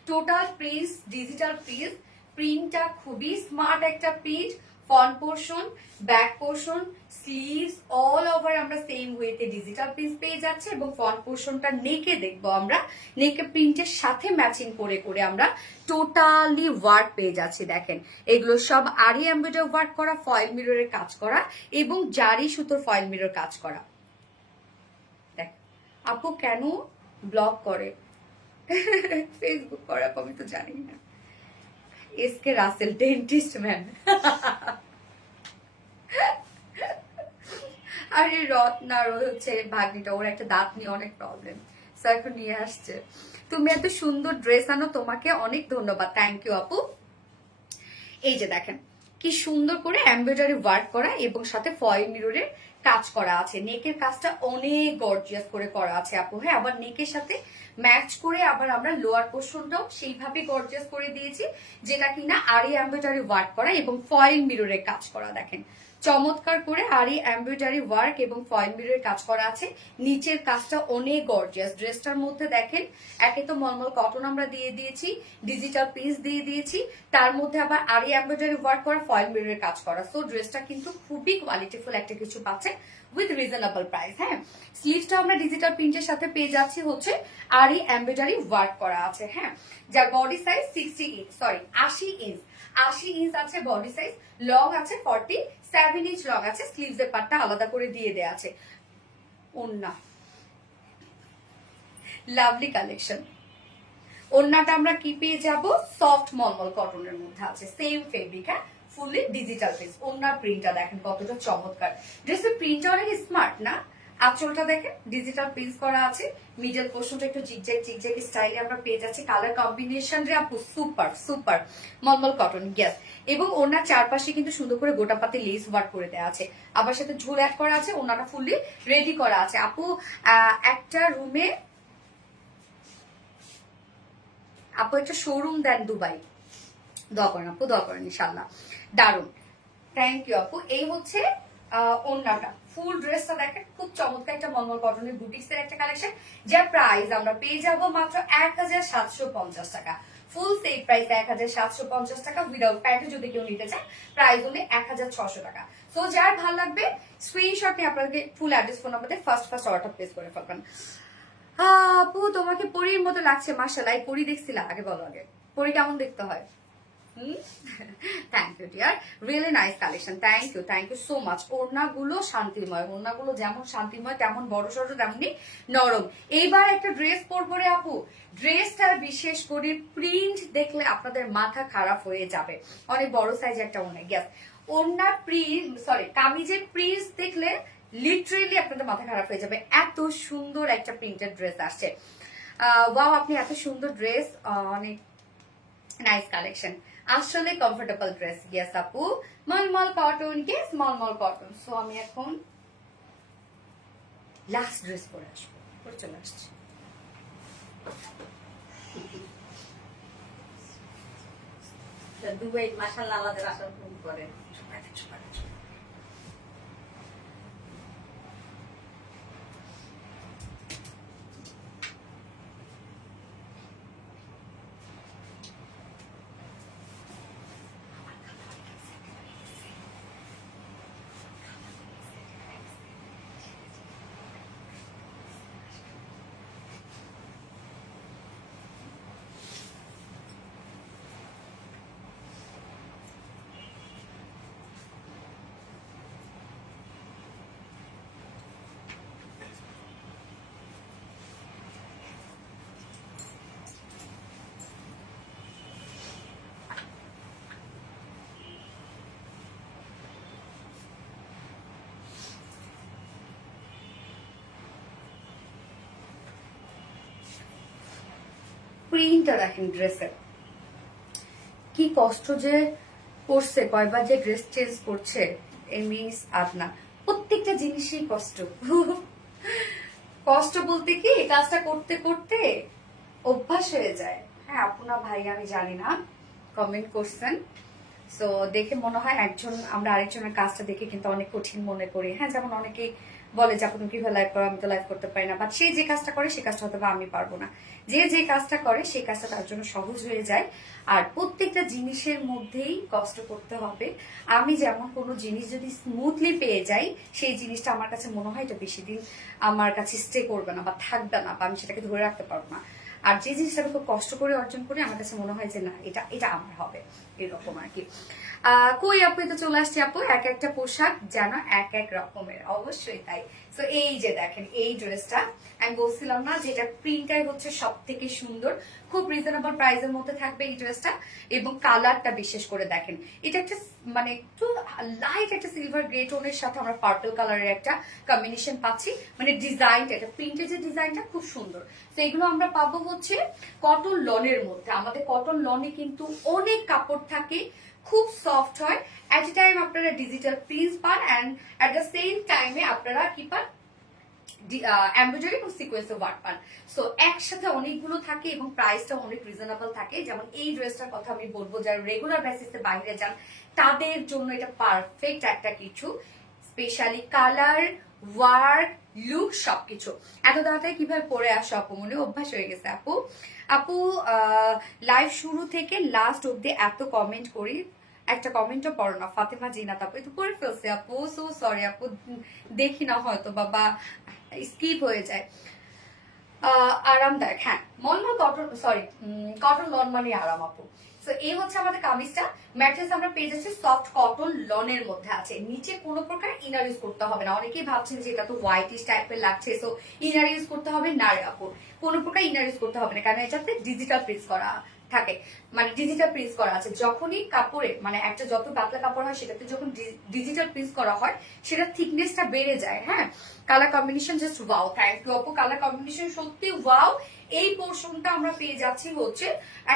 total print digital print, প্রিন্টটা খুবই স্মার্ট একটা print. Front portion, back portion, sleeves all over আমরা সেম ওয়েতে ডিজিটাল প্রিন্ট পেয়ে যাচ্ছে, এবং ফ্রন্ট পোর্শনটা নেকে দেখবো আমরা, নেকে প্রিন্টের সাথে ম্যাচিং করে করে আমরা টোটালি ওয়ার্ক পেয়ে যাচ্ছি। দেখেন এগুলো সব আরি এমব্রয়ডারি ওয়ার্ক করা, ফয়েল মিররের কাজ করা এবং জারি সুতোর ফয়েল মিরর কাজ করা। দেখ আপু কেন ব্লগ করে ফেসবুক করা, আমি তো জানি না। SK Rasel dentist man. আরে রত্নার হচ্ছে ভাগ্নিটা, ওর একটা দাঁত নিয়ে অনেক প্রবলেম, স্যার এখন নিয়ে আসছে। তুমি এত সুন্দর ড্রেস আনো, তোমাকে অনেক ধন্যবাদ, থ্যাংক ইউ আপু। এই যে দেখেন কি সুন্দর করে এমব্রয়ডারি ওয়ার্ক করা এবং সাথে ফয়েল মিররের কাজ করা আছে। নেকের কাজটা অনেক গর্জিয়াস করে করা আছে আপু। হ্যাঁ, আবার নেকের সাথে ম্যাচ করে আবার আমরা লোয়ার পোর্শনটাও সেইভাবে গর্জিয়াস করে দিয়েছি, যেটা কিনা আরি এমব্রয়ডারি ওয়ার্ক করা এবং ফয়েল মিররের কাজ করা। দেখেন চমৎকার করে আরি এমব্রয়ডারি ওয়ার্ক এবং ফয়েল মিররের কাজ করা আছে। নিচের কাজটা অনেক গর্জিয়াস। ড্রেসটার মধ্যে দেখেন একে তো মলমল কটন আমরা দিয়ে দিয়েছি, ডিজিটাল পিস দিয়ে দিয়েছি, তার মধ্যে আবার আরি এমব্রয়ডারি ওয়ার্ক করা, ফয়েল মিররের কাজ করা। সো ড্রেসটা কিন্তু খুবই কোয়ালিটিফুল একটা কিছু পাচ্ছেন উইথ রিজনেবল প্রাইস। হ্যাঁ, স্লিভসটা আমরা ডিজিটাল প্রিন্টের সাথে পেয়ে যাচ্ছি হচ্ছে আরি এমব্রয়ডারি ওয়ার্ক করা আছে। হ্যাঁ, যার বডি সাইজ 80 ইঞ্চ আছে বডি সাইজ, লং আছে 47 ইঞ্চ লং আছে, স্লিভস এর পার্টটা আলাদা করে দিয়ে দেয়া আছে। ওন্না লাভলি কালেকশন। ওন্নাটা আমরা কি পেয়ে যাব, সফট মলমল কটনের মধ্যে আছে, সেম ফেব্রিক। হ্যাঁ, ফুললি ডিজিটাল পিস। ওন্নার প্রিন্টটা দেখেন কতটা চমৎকার, ড্রেসের প্রিন্টটা অনেক স্মার্ট না? আঁচলটা দেখেন ডিজিটাল প্রিন্ট করা আছে, মিডল পোর্শনটা একটু জিগজ্যাগ স্টাইলে আমরা পেয়ে যাচ্ছি। কালার কম্বিনেশন রে আপু সুপার সুপার, মলমল কটন, গ্যাস। এবং ওনার চারপাশে কিন্তু সুন্দর করে গোটা পাতে লেস ওয়ার্ক করে দেওয়া আছে, আবার সাথে ঝুল অ্যাড করা আছে, ওনাটা ফুললি রেডি করা আছে। আপু একটা রুমে আপু একটা শোরুম দেন দুবাই, দোয়া করেন আপু, দোয়া করেন ইনশাল্লাহ। দারুন, থ্যাংক ইউ আপু। এই হচ্ছে ওন্নাটা, ফুল ড্রেসটা দেখেন খুব চমৎকার একটা মলমল কটনের বুটিক্স এর একটা কালেকশন, যার প্রাইস আমরা পেয়ে যাব মাত্র 1750 টাকা। ফুল সেট প্রাইস 1750 টাকা, উইদাউট প্যান্টে যদি কেউ নিতে চায় প্রাইস হলে 1600 টাকা। সো যার ভালো লাগবে স্ক্রিনশট নিয়ে আপনাকে full address phone number first order place করে ফেলবেন। আপু তোমাকে পরীর মতো লাগছে, মাশাআল্লাহ। এই পরী দেখছিলা আগে, বলো আগে পরী কেমন দেখতে হয়? Thank you dear, really nice collection, thank you so much. ওড়নাগুলো শান্তিময়, ওড়নাগুলো যেমন শান্তিময় তেমন বড় সড়ো তেমনি নরম। এইবার একটা ড্রেস পরবো রে আপু, ড্রেসটা বিশেষ করে প্রিন্ট দেখলে আপনাদের মাথা খারাপ হয়ে যাবে। অনেক বড় সাইজ একটা ওড়না, গ্যাস ওড়না প্রিন্ট কামিজের প্রিন্ট দেখলে লিটারেলি আপনাদের মাথা খারাপ হয়ে যাবে, এত সুন্দর একটা প্রিন্টেড ড্রেস আসছে। ওয়াও, আপনি এত সুন্দর ড্রেস, অনেক নাইস কালেকশন, আসলে কমফোর্টেবল ড্রেস। ইয়েস আপু, মলমল কটন, ইয়েস মলমল কটন। সো আমি এখন লাস্ট ড্রেস পরে আসবো, পরে চলে আসছি। দুবাই মাশাআল্লাহ আমাদের আসার ফোন করে। প্রিন্টটা দেখেন ড্রেসের, কি কষ্ট যে করছে, কয়বার যে ড্রেস চেঞ্জ করছে এই মিস আদনা। প্রত্যেকটা জিনিসই কষ্ট। কষ্ট বলতে কি, এই কাজটা করতে করতে অভ্যাস হয়ে যায়। হ্যাঁ আপনার ভাই আমি জানি না, কমেন্ট করছেন, সো দেখে মনে হয় আমরা আরেকজনের কাজটা দেখে কিন্তু অনেক কঠিন মনে করি। হ্যাঁ যেমন অনেকেই বলে যে আপনি কিভাবে লাইভ করো, আমি তো লাইভ করতে পারি না, বাট সে যে কাজটা করে সে কাজটা হয়তো আমি পারবো না। যে কাজটা করে সেই কাজটা তার জন্য সহজ হয়ে যায়। আর প্রত্যেকটা জিনিসের মধ্যেই কষ্ট করতে হবে। আমি যেমন কোনো জিনিস যদি স্মুথলি পেয়ে যাই, সেই জিনিসটা আমার কাছে মনে হয় এটা বেশি দিন আমার কাছে স্টে করবে না বা থাকবে না, বা আমি সেটাকে ধরে রাখতে পারবো না। আর যে জিনিসটা আমি খুব কষ্ট করে অর্জন করি আমার কাছে মনে হয় যে না এটা এটা আমার হবে, এরকম আর কি। কই আপু তো চলে আসছে আপু, এক একটা পোশাক যেন এক এক রকমের, অবশ্যই তাই। তো এই যে দেখেন এই ড্রেসটা, আমি বলছিলাম না যে এটা প্রিন্টটাই হচ্ছে সব থেকে সুন্দর, খুব রিজনেবল প্রাইসের মধ্যে থাকবে এই ড্রেসটা। এবং কালারটা বিশেষ করে দেখেন, এটা একটা মানে একটু লাইট একটা সিলভার গ্রে টোনের সাথে আমরা পার্পল কালারের একটা কম্বিনেশন পাচ্ছি। মানে ডিজাইনটা, এটা প্রিন্টের যে ডিজাইনটা খুব সুন্দর। তো এগুলো আমরা পাবো হচ্ছে কটন লনের মধ্যে। আমাদের কটন লনে কিন্তু অনেক কাপড় থাকে, খুব সফট হয়। এট এ টাইম আপনারা ডিজিটাল প্রিন্ট পান, অ্যান্ড অ্যাট দ্য সেম টাইমে আপনারা কি পান, এমব্রয়ডারি এবং সিকোয়েন্স ওয়ার্ক পান। সো একসাথে অনেকগুলো থাকে এবং প্রাইসটা অনেক রিজনেবল থাকে। যেমন এই ড্রেসটার কথা আমি বলবো, যারা রেগুলার বেসিসে বাইরে যান তাদের জন্য এটা পারফেক্ট একটা কিছু, স্পেশালি কালার, ওয়ার্ক, লুক সবকিছু। এত তাড়াতাড়ি কিভাবে পরে আসো আপু, মনে অভ্যাস হয়ে গেছে আপু। আপু লাইভ শুরু থেকে লাস্ট অব্দি এত কমেন্ট করি, একটা কমেন্টও পড়ো না। ফাতেমা জিনাত আপু তো করে ফেলছে আপু, সো সরি আপু, দেখি না হয়তো বাবা, স্কিপ হয়ে যায়। আরামদায়ক, হ্যাঁ মলমল কটন, সরি কটন লন মানে আরাম আপু। তো এই হচ্ছে আমাদের কামিজটা। ম্যাট্রেস আমরা পেয়ে যাচ্ছি সফট কটন লনের মধ্যে আছে, নিচে কোনো প্রকার ইনার ইউজ করতে হবে না। অনেকেই ভাবছেন যে এটা তো হোয়াইটিশ টাইপের লাগছে, সো ইনার ইউজ করতে হবে না আপু, কোনো প্রকার ইনার ইউজ করতে হবে না, কারণ এটাতে ডিজিটাল প্রিন্ট করা থাকে, মানে ডিজিটাল প্রিন্ট করা আছে। যখনই কাপড়ে মানে একটা যত পাতলা কাপড় হয় সেটাতে যখন ডিজিটাল প্রিন্ট করা হয় সেটার থিকনেসটা বেড়ে যায়। হ্যাঁ colour combination just wow, thank you আপু, কালার কম্বিনেশন সত্যি ওয়াও। এই পোর্শনটা আমরা পেয়ে যাচ্ছি হচ্ছে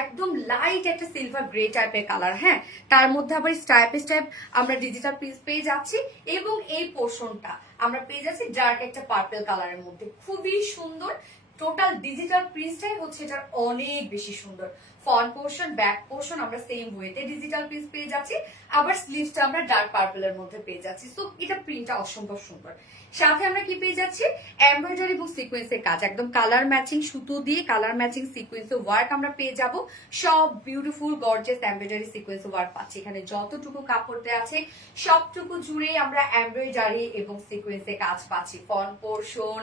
একদম লাইট একটা সিলভার গ্রে টাইপের কালার। হ্যাঁ তার মধ্যে আবার স্টাইপ স্টাইপ আমরা ডিজিটাল প্রিন্ট পেয়ে যাচ্ছি, এবং এই পোর্শনটা আমরা পেয়ে যাচ্ছি ডার্ক একটা পার্পল কালারের মধ্যে, খুবই সুন্দর। টোটাল ডিজিটাল প্রিন্টটাই হচ্ছে এটার অনেক বেশি সুন্দর। ফ্রন্ট পোর্শন, ব্যাক পোর্শন আমরা সেম ওয়েতে ডিজিটাল প্রিন্ট পেয়ে যাচ্ছি, আবার স্লিভসটা আমরা ডার্ক পার্পলের মধ্যে পেয়ে যাচ্ছি। সো এটা প্রিন্টটা অসম্ভব সুন্দর। সাথে আমরা কি পেয়ে যাচ্ছি, এমব্রয়ডারি এবং সিকোয়েন্সের কাজ, একদম কালার ম্যাচিং সুতো দিয়ে কালার ম্যাচিং সিকোয়েন্সের ওয়ার্ক আমরা পেয়ে যাব। সব beautiful gorgeous embroidery sequence work পাচ্ছি। এখানে যতটুকু কাপড় দেওয়া আছে সবটুকু জুড়ে আমরা এমব্রয়ডারি এবং সিকোয়েন্সের কাজ পাচ্ছি। Front portion,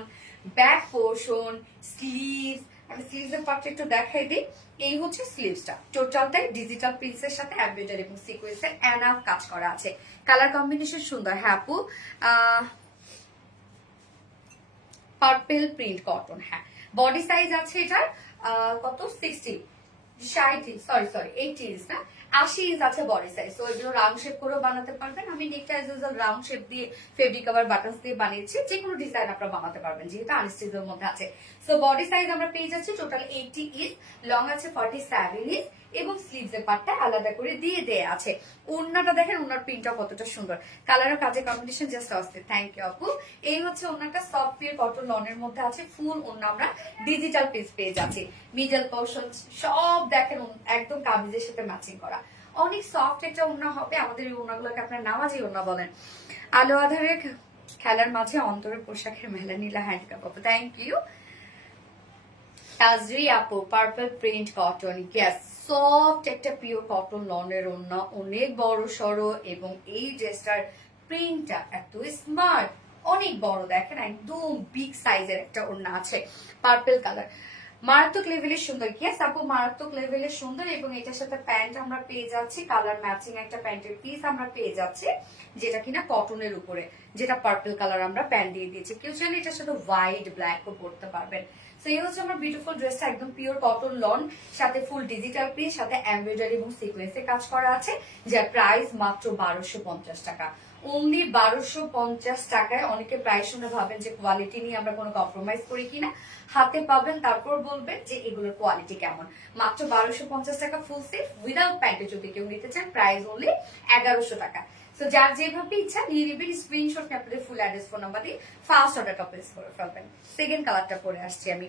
back portion, sleeves, আমি স্লিভসের পার্টটা একটু দেখাই দিই। এই হচ্ছে স্লিভসটা, টোটালটাই ডিজিটাল প্রিন্টসের সাথে এমব্রয়ডারি এবং সিকোয়েন্সের এনাফ কাজ করা আছে। কালার কম্বিনেশন সুন্দর। হ্যাঁ আপু পার্পল প্রিন্ট কটন, হ্যাঁ বডি সাইজ আছে এটার কত 60 80 ইঞ্চ না 80 ইঞ্চ আছে বডি সাইজ। তো এগুলো রাউন্ড শেপ করেও বানাতে পারবেন। আমি নেকটা এজ ইউজুয়াল রাউন্ড শেপ দিয়ে ফেব্রিক কভার বাটনস দিয়ে বানিয়েছি, যে কোনো ডিজাইন আপনারা বানাতে পারবেন যেহেতু আনস্টিচের মধ্যে আছে। সো বডি সাইজ আমরা পেয়ে যাচ্ছি টোটাল 80 ইঞ্চ, লং আছে 47 ইঞ্চ, এবং স্লিভসের পার্টটা আলাদা করে দিয়ে দেয়া আছে। ওড়নাটা দেখেন, ওড়নার প্রিন্টটা কতটা সুন্দর, কালার আর কাজের কম্বিনেশন জাস্ট অস্থির। থ্যাংক ইউ আপু। এই হচ্ছে ওড়নাটা সফট পিওর কটন লনের মধ্যে আছে, ফুল ওড়না আমরা ডিজিটাল পিস পেয়ে যাচ্ছি। মিডল পোর্শন সব দেখেন একদম কামিজের সাথে ম্যাচিং করা, অনেক সফট একটা ওড়না হবে। আমাদের এই ওড়নাগুলোকে আপনার নামাজি ওড়না বলেন। আলো আধারে খেলার মাঝে অন্তরের পোশাকের মেলা নীলা হ্যান্ডকাপ আপু, থ্যাংক ইউ। তাজরি আপু purple print cotton, yes soft একটা পিওর কটন লনের ওড়না, অনেক বড় সড়ো, এবং এই ড্রেসটার প্রিন্টটা এত স্মার্ট, অনেক বড় দেখেন, একদম বিগ সাইজের একটা ওড়না আছে, পার্পল কালার, মারাত্মক লেভেলের সুন্দর। ইয়েস আপু মারাত্মক লেভেলের সুন্দর। এবং এটার সাথে প্যান্ট আমরা পেয়ে যাচ্ছি, কালার ম্যাচিং একটা প্যান্টের পিস আমরা পেয়ে যাচ্ছি, যেটা কিনা কটনের উপরে, যেটা পার্পল কালার আমরা প্যান্ট দিয়ে দিয়েছি। কেউ চাইলে এটার সাথে হোয়াইট ব্ল্যাকও পরতে পারবেন। তো এই হচ্ছে আমার বিউটিফুল ড্রেসটা, একদম পিওর কটন লন, সাথে ফুল ডিজিটাল প্রিন্ট, সাথে এমব্রয়ডারি এবং সিকোয়েন্সে কাজ করা আছে, যার প্রাইস মাত্র 1250 টাকা। অনলি 1250 টাকায়। অনেকে প্রাইস শুনে ভাবেন যে কোয়ালিটি নিয়ে আমরা কোনো কম্প্রোমাইজ করি কিনা, হাতে পাবেন তারপর বলবেন যে এগুলোর কোয়ালিটি কেমন। মাত্র 1250 টাকা ফুল সেট উইদাউট প্যান্টে যদি কেউ নিতে চান, প্রাইস অনলি 1100 টাকা। তো যার যেভাবে ইচ্ছা নিয়ে নেবেন, স্ক্রিনশট নিয়ে আপনাদের ফুল অ্যাড্রেস ফোন নাম্বার দিয়ে ফার্স্ট অর্ডারটা প্লেস করে ফেলবেন। সেকেন্ড কালারটা পরে আসছি আমি,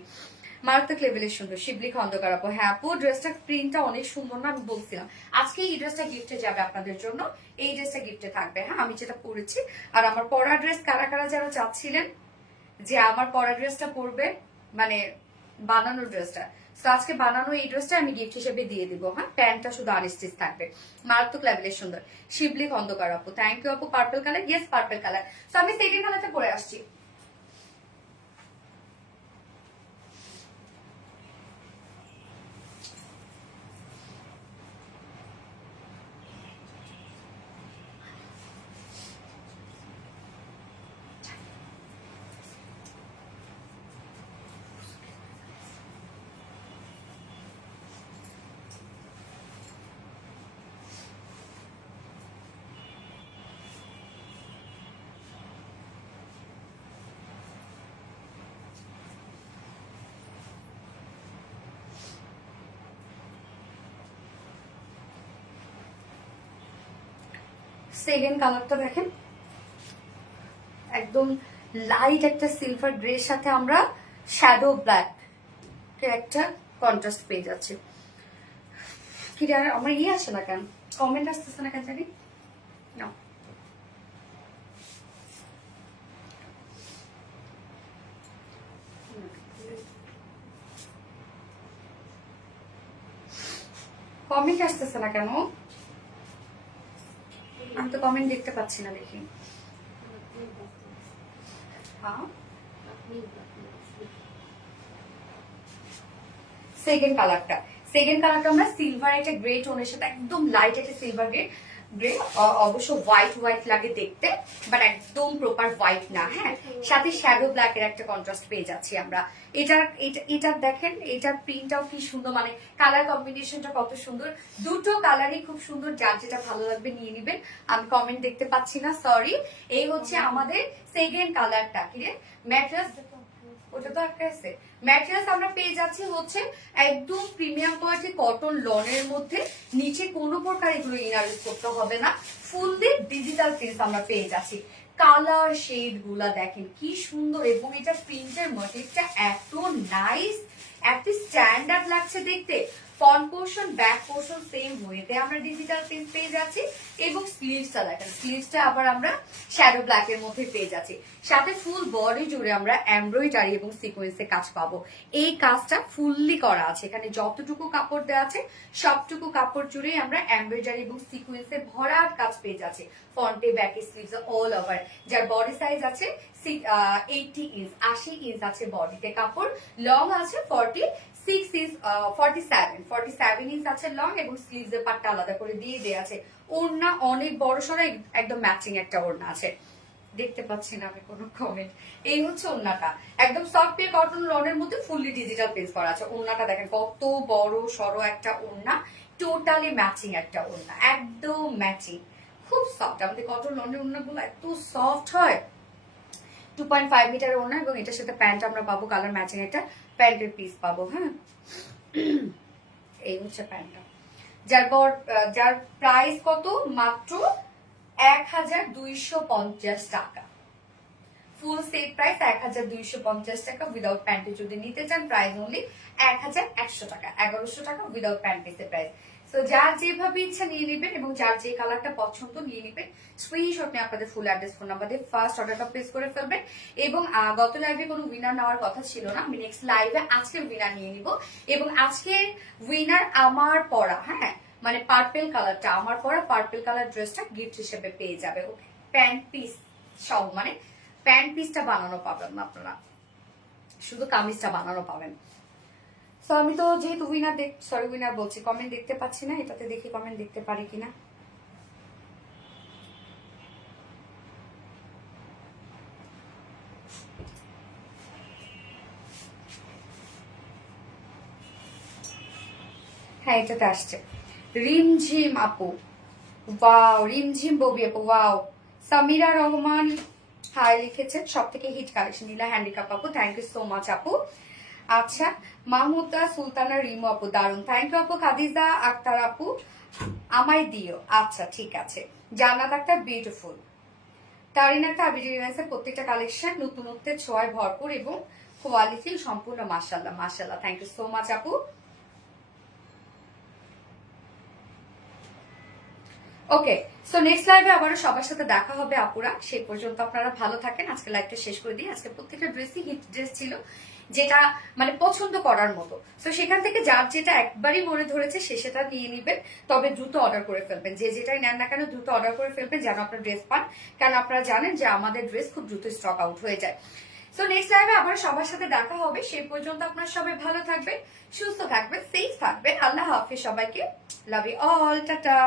মারাত্মক লেভেলের সুন্দর শিবলি খন্দকার আপু। হ্যাঁ আপু, ড্রেসটা প্রিন্টটা অনেক সুন্দর না, আমি বলছিলাম আজকে এই ড্রেসটা গিফটে যাবে আপনাদের জন্য, এই ড্রেসটা গিফটে থাকবে। হ্যাঁ, আমি যেটা পরেছি। আর আমার পরা ড্রেস কারা কারা যারা চাচ্ছিলেন যে আমার পরা ড্রেসটা পরবে, মানে বানানো ড্রেসটা, তো আজকে বানানো এই ড্রেসটা আমি গিফট হিসেবে দিয়ে দিব। হ্যাঁ, প্যান্টটা শুধু আনস্টিচ থাকবে। মারাত্মক লেভেলের সুন্দর শিবলি খন্দকার আপু। থ্যাংক ইউ আপু। Purple colour, yes purple colour. তো আমি সেকেন্ড কালারটা পরে আসছি। সেকেন্ড কালারটা দেখেন, একদম লাইট একটা সিলভার গ্রের সাথে আমরা শ্যাডো ব্ল্যাক একটা কন্ট্রাস্ট পেয়ে যাচ্ছি। কি রে, আমার ইয়ে আসে না কেন, কমেন্ট আসতেছে না কেন জানি না। কমেন্ট আসতেছে না কেন, আমি তো কমেন্ট দেখতে পাচ্ছি না, দেখি। হ্যাঁ, সেকেন্ড কালারটা, সেকেন্ড কালারটা আমরা সিলভার একটা গ্রে টোনের সাথে একদম লাইট একটা সিলভার গ্রে গ্রে, অবশ্য হোয়াইট হোয়াইট লাগে দেখতে, বাট একদম প্রপার হোয়াইট না। হ্যাঁ, সাথে শ্যাডো ব্ল্যাক এর একটা কন্ট্রাস্ট পেয়ে যাচ্ছি আমরা। এটা দেখেন, এটার প্রিন্টটাও কি সুন্দর, মানে কালার কম্বিনেশনটা কত সুন্দর। দুটো কালারই খুব সুন্দর, যার যেটা ভালো লাগবে নিয়ে নিবেন। আমি কমেন্ট দেখতে পাচ্ছি না, সরি। এই হচ্ছে আমাদের সেকেন্ড কালারটা। কি রে, ম্যাট্রেস ওটা তো একটা আছে। ম্যাটেরিয়ালস আমরা পেয়ে যাচ্ছি হচ্ছে একদম প্রিমিয়াম কোয়ালিটি কটন লনের মধ্যে, নিচে কোনো প্রকার এগুলো ইনার ইউজ করতে হবে না, ফুললি ডিজিটাল প্রিন্ট আমরা পেয়ে যাচ্ছি। কালার শেড গুলা দেখেন কি সুন্দর, এবং এটা প্রিন্টের মোটিভটা এত নাইস, এত স্ট্যান্ডার্ড লাগছে দেখতে। Front portion back portion same ওয়েতে আমরা ডিজিটাল প্রিন্ট পেয়ে যাচ্ছি, এবং স্লিভসটা দেখেন, স্লিভসটা আবার আমরা শ্যাডো ব্ল্যাক এর মধ্যে পেয়ে যাচ্ছি। সাথে ফুল বডি জুড়ে আমরা এমব্রয়ডারি এবং সিকোয়েন্সে কাজ পাবো। এই কাজটা ফুললি করা আছে, এখানে যতটুকু কাপড় দেওয়া আছে সবটুকু কাপড় জুড়ে আমরা এমব্রয়ডারি এবং সিকোয়েন্সে ভরাট কাজ পেয়ে যাচ্ছি। ফ্রন্টে ব্যাকে স্লিভস অল ওভার, যার বডি সাইজ আছে 80 ইঞ্চ, 80 ইঞ্চ আছে বডিতে কাপড়, লং আছে 47 ইঞ্চ আছে লং, এবং স্লিভস এর পাটটা আলাদা করে দিয়ে দেয়া আছে। ওড়না অনেক বড় সড়ো, একদম ম্যাচিং একটা ওড়না আছে। দেখতে পাচ্ছি না আমি কোনো কমেন্ট। এই হচ্ছে ওড়নাটা, একদম সফট পে কটন লনের মধ্যে ফুললি ডিজিটাল প্রিন্ট করা আছে। ওড়নাটা দেখেন কত বড় সড়ো একটা ওড়না, টোটালি ম্যাচিং একটা ওড়না, একদম ম্যাচিং, খুব সফট। আমাদের কটন লনের ওড়নাগুলো এত সফট হয়। 2.5 মিটার ওড়না, এবং এটার সাথে প্যান্ট আমরা পাবো কালার ম্যাচিং একটা প্যান্টের পিস পাবো। হ্যাঁ, এই হচ্ছে প্যান্টটা, যার প্রাইস কত, মাত্র 1250 টাকা। ফুল সেট প্রাইস 1250 টাকা। উইদাউট প্যান্টে যদি নিতে চান প্রাইস অনলি 1100 টাকা, 1100 টাকা উইদাউট প্যান্ট পিসের প্রাইস। তো যার যেভাবে ইচ্ছা নিয়ে নেবেন, এবং যার যে কালারটা পছন্দ নিয়ে নেবেন, স্ক্রিনশট নিয়ে আপনাদের ফুল অ্যাড্রেস ফোন নাম্বার দিয়ে ফার্স্ট অর্ডারটা প্লেস করে ফেলবেন। এবং গত লাইভে কোনো উইনার নেওয়ার কথা ছিল না, আমি নেক্সট লাইভে আজকে উইনার নিয়ে নিব। এবং আজকের উইনার আমার পরা, হ্যাঁ মানে পার্পেল কালারটা, আমার পরা পার্পেল কালার ড্রেসটা গিফট হিসেবে পেয়ে যাবে। ওকে, প্যান্ট পিস সব, মানে প্যান্ট পিসটা বানানো পাবেন না আপনারা, শুধু কামিজটা বানানো পাবেন। তো আমি তো যেহেতু উইনার বলছি, কমেন্ট দেখতে পাচ্ছি না, এটাতে দেখি কমেন্ট দেখতে পারি কিনা। হ্যাঁ এটাতে আসছে। রিমঝিম আপু, ওয়াও। রিমঝিম ববি আপু, ওয়াও। সামিরা রহমান হাই লিখেছেন, সব থেকে হিট কালেকশন নীলা হ্যান্ডিক্যাপ আপু, থ্যাংক ইউ সো মাচ আপু। আচ্ছা, মাহমুদা সুলতানা রিমু আপু, দারুন, থ্যাংক ইউ আপু। খাদিজা আক্তার আপু, আমায় দিও। আচ্ছা ঠিক আছে। জান্নাত আক্তার, বিউটিফুল। তারিন আক্তার, আবিডিনাসের প্রত্যেকটা কালেকশন নতুনত্বের ছোঁয়ায় ভরপুর এবং কোয়ালিটি সম্পূর্ণ মাশাআল্লাহ মাশাআল্লাহ, থ্যাংক ইউ সো মাচ আপু। ওকে, সো নেক্সট লাইভে আবারও সবার সাথে দেখা হবে আপুরা। সেই পর্যন্ত আপনারা ভালো থাকেন। আজকে লাইভটা শেষ করে দিই। আজকে প্রত্যেকটা ড্রেসই হিট ড্রেস ছিল, যেটা মানে পছন্দ করার মতো। তো সেখান থেকে যার যেটা একবারই মনে ধরেছে সে সেটা নিয়ে নিবেন, তবে দ্রুত অর্ডার করে ফেলবেন। যে যেটাই নেন না কেন দ্রুত অর্ডার করে ফেলবেন, যেন আপনার ড্রেস পান। কারণ আপনারা জানেন যে আমাদের ড্রেস খুব দ্রুত স্টক আউট হয়ে যায়। সো নেক্সট লাইভে আবার সবার সাথে দেখা হবে। সেই পর্যন্ত আপনারা সবাই ভালো থাকবেন, সুস্থ থাকবেন, সেফ থাকবেন। আল্লাহ হাফেজ সবাইকে, লাভ ইউ অল, টাটা।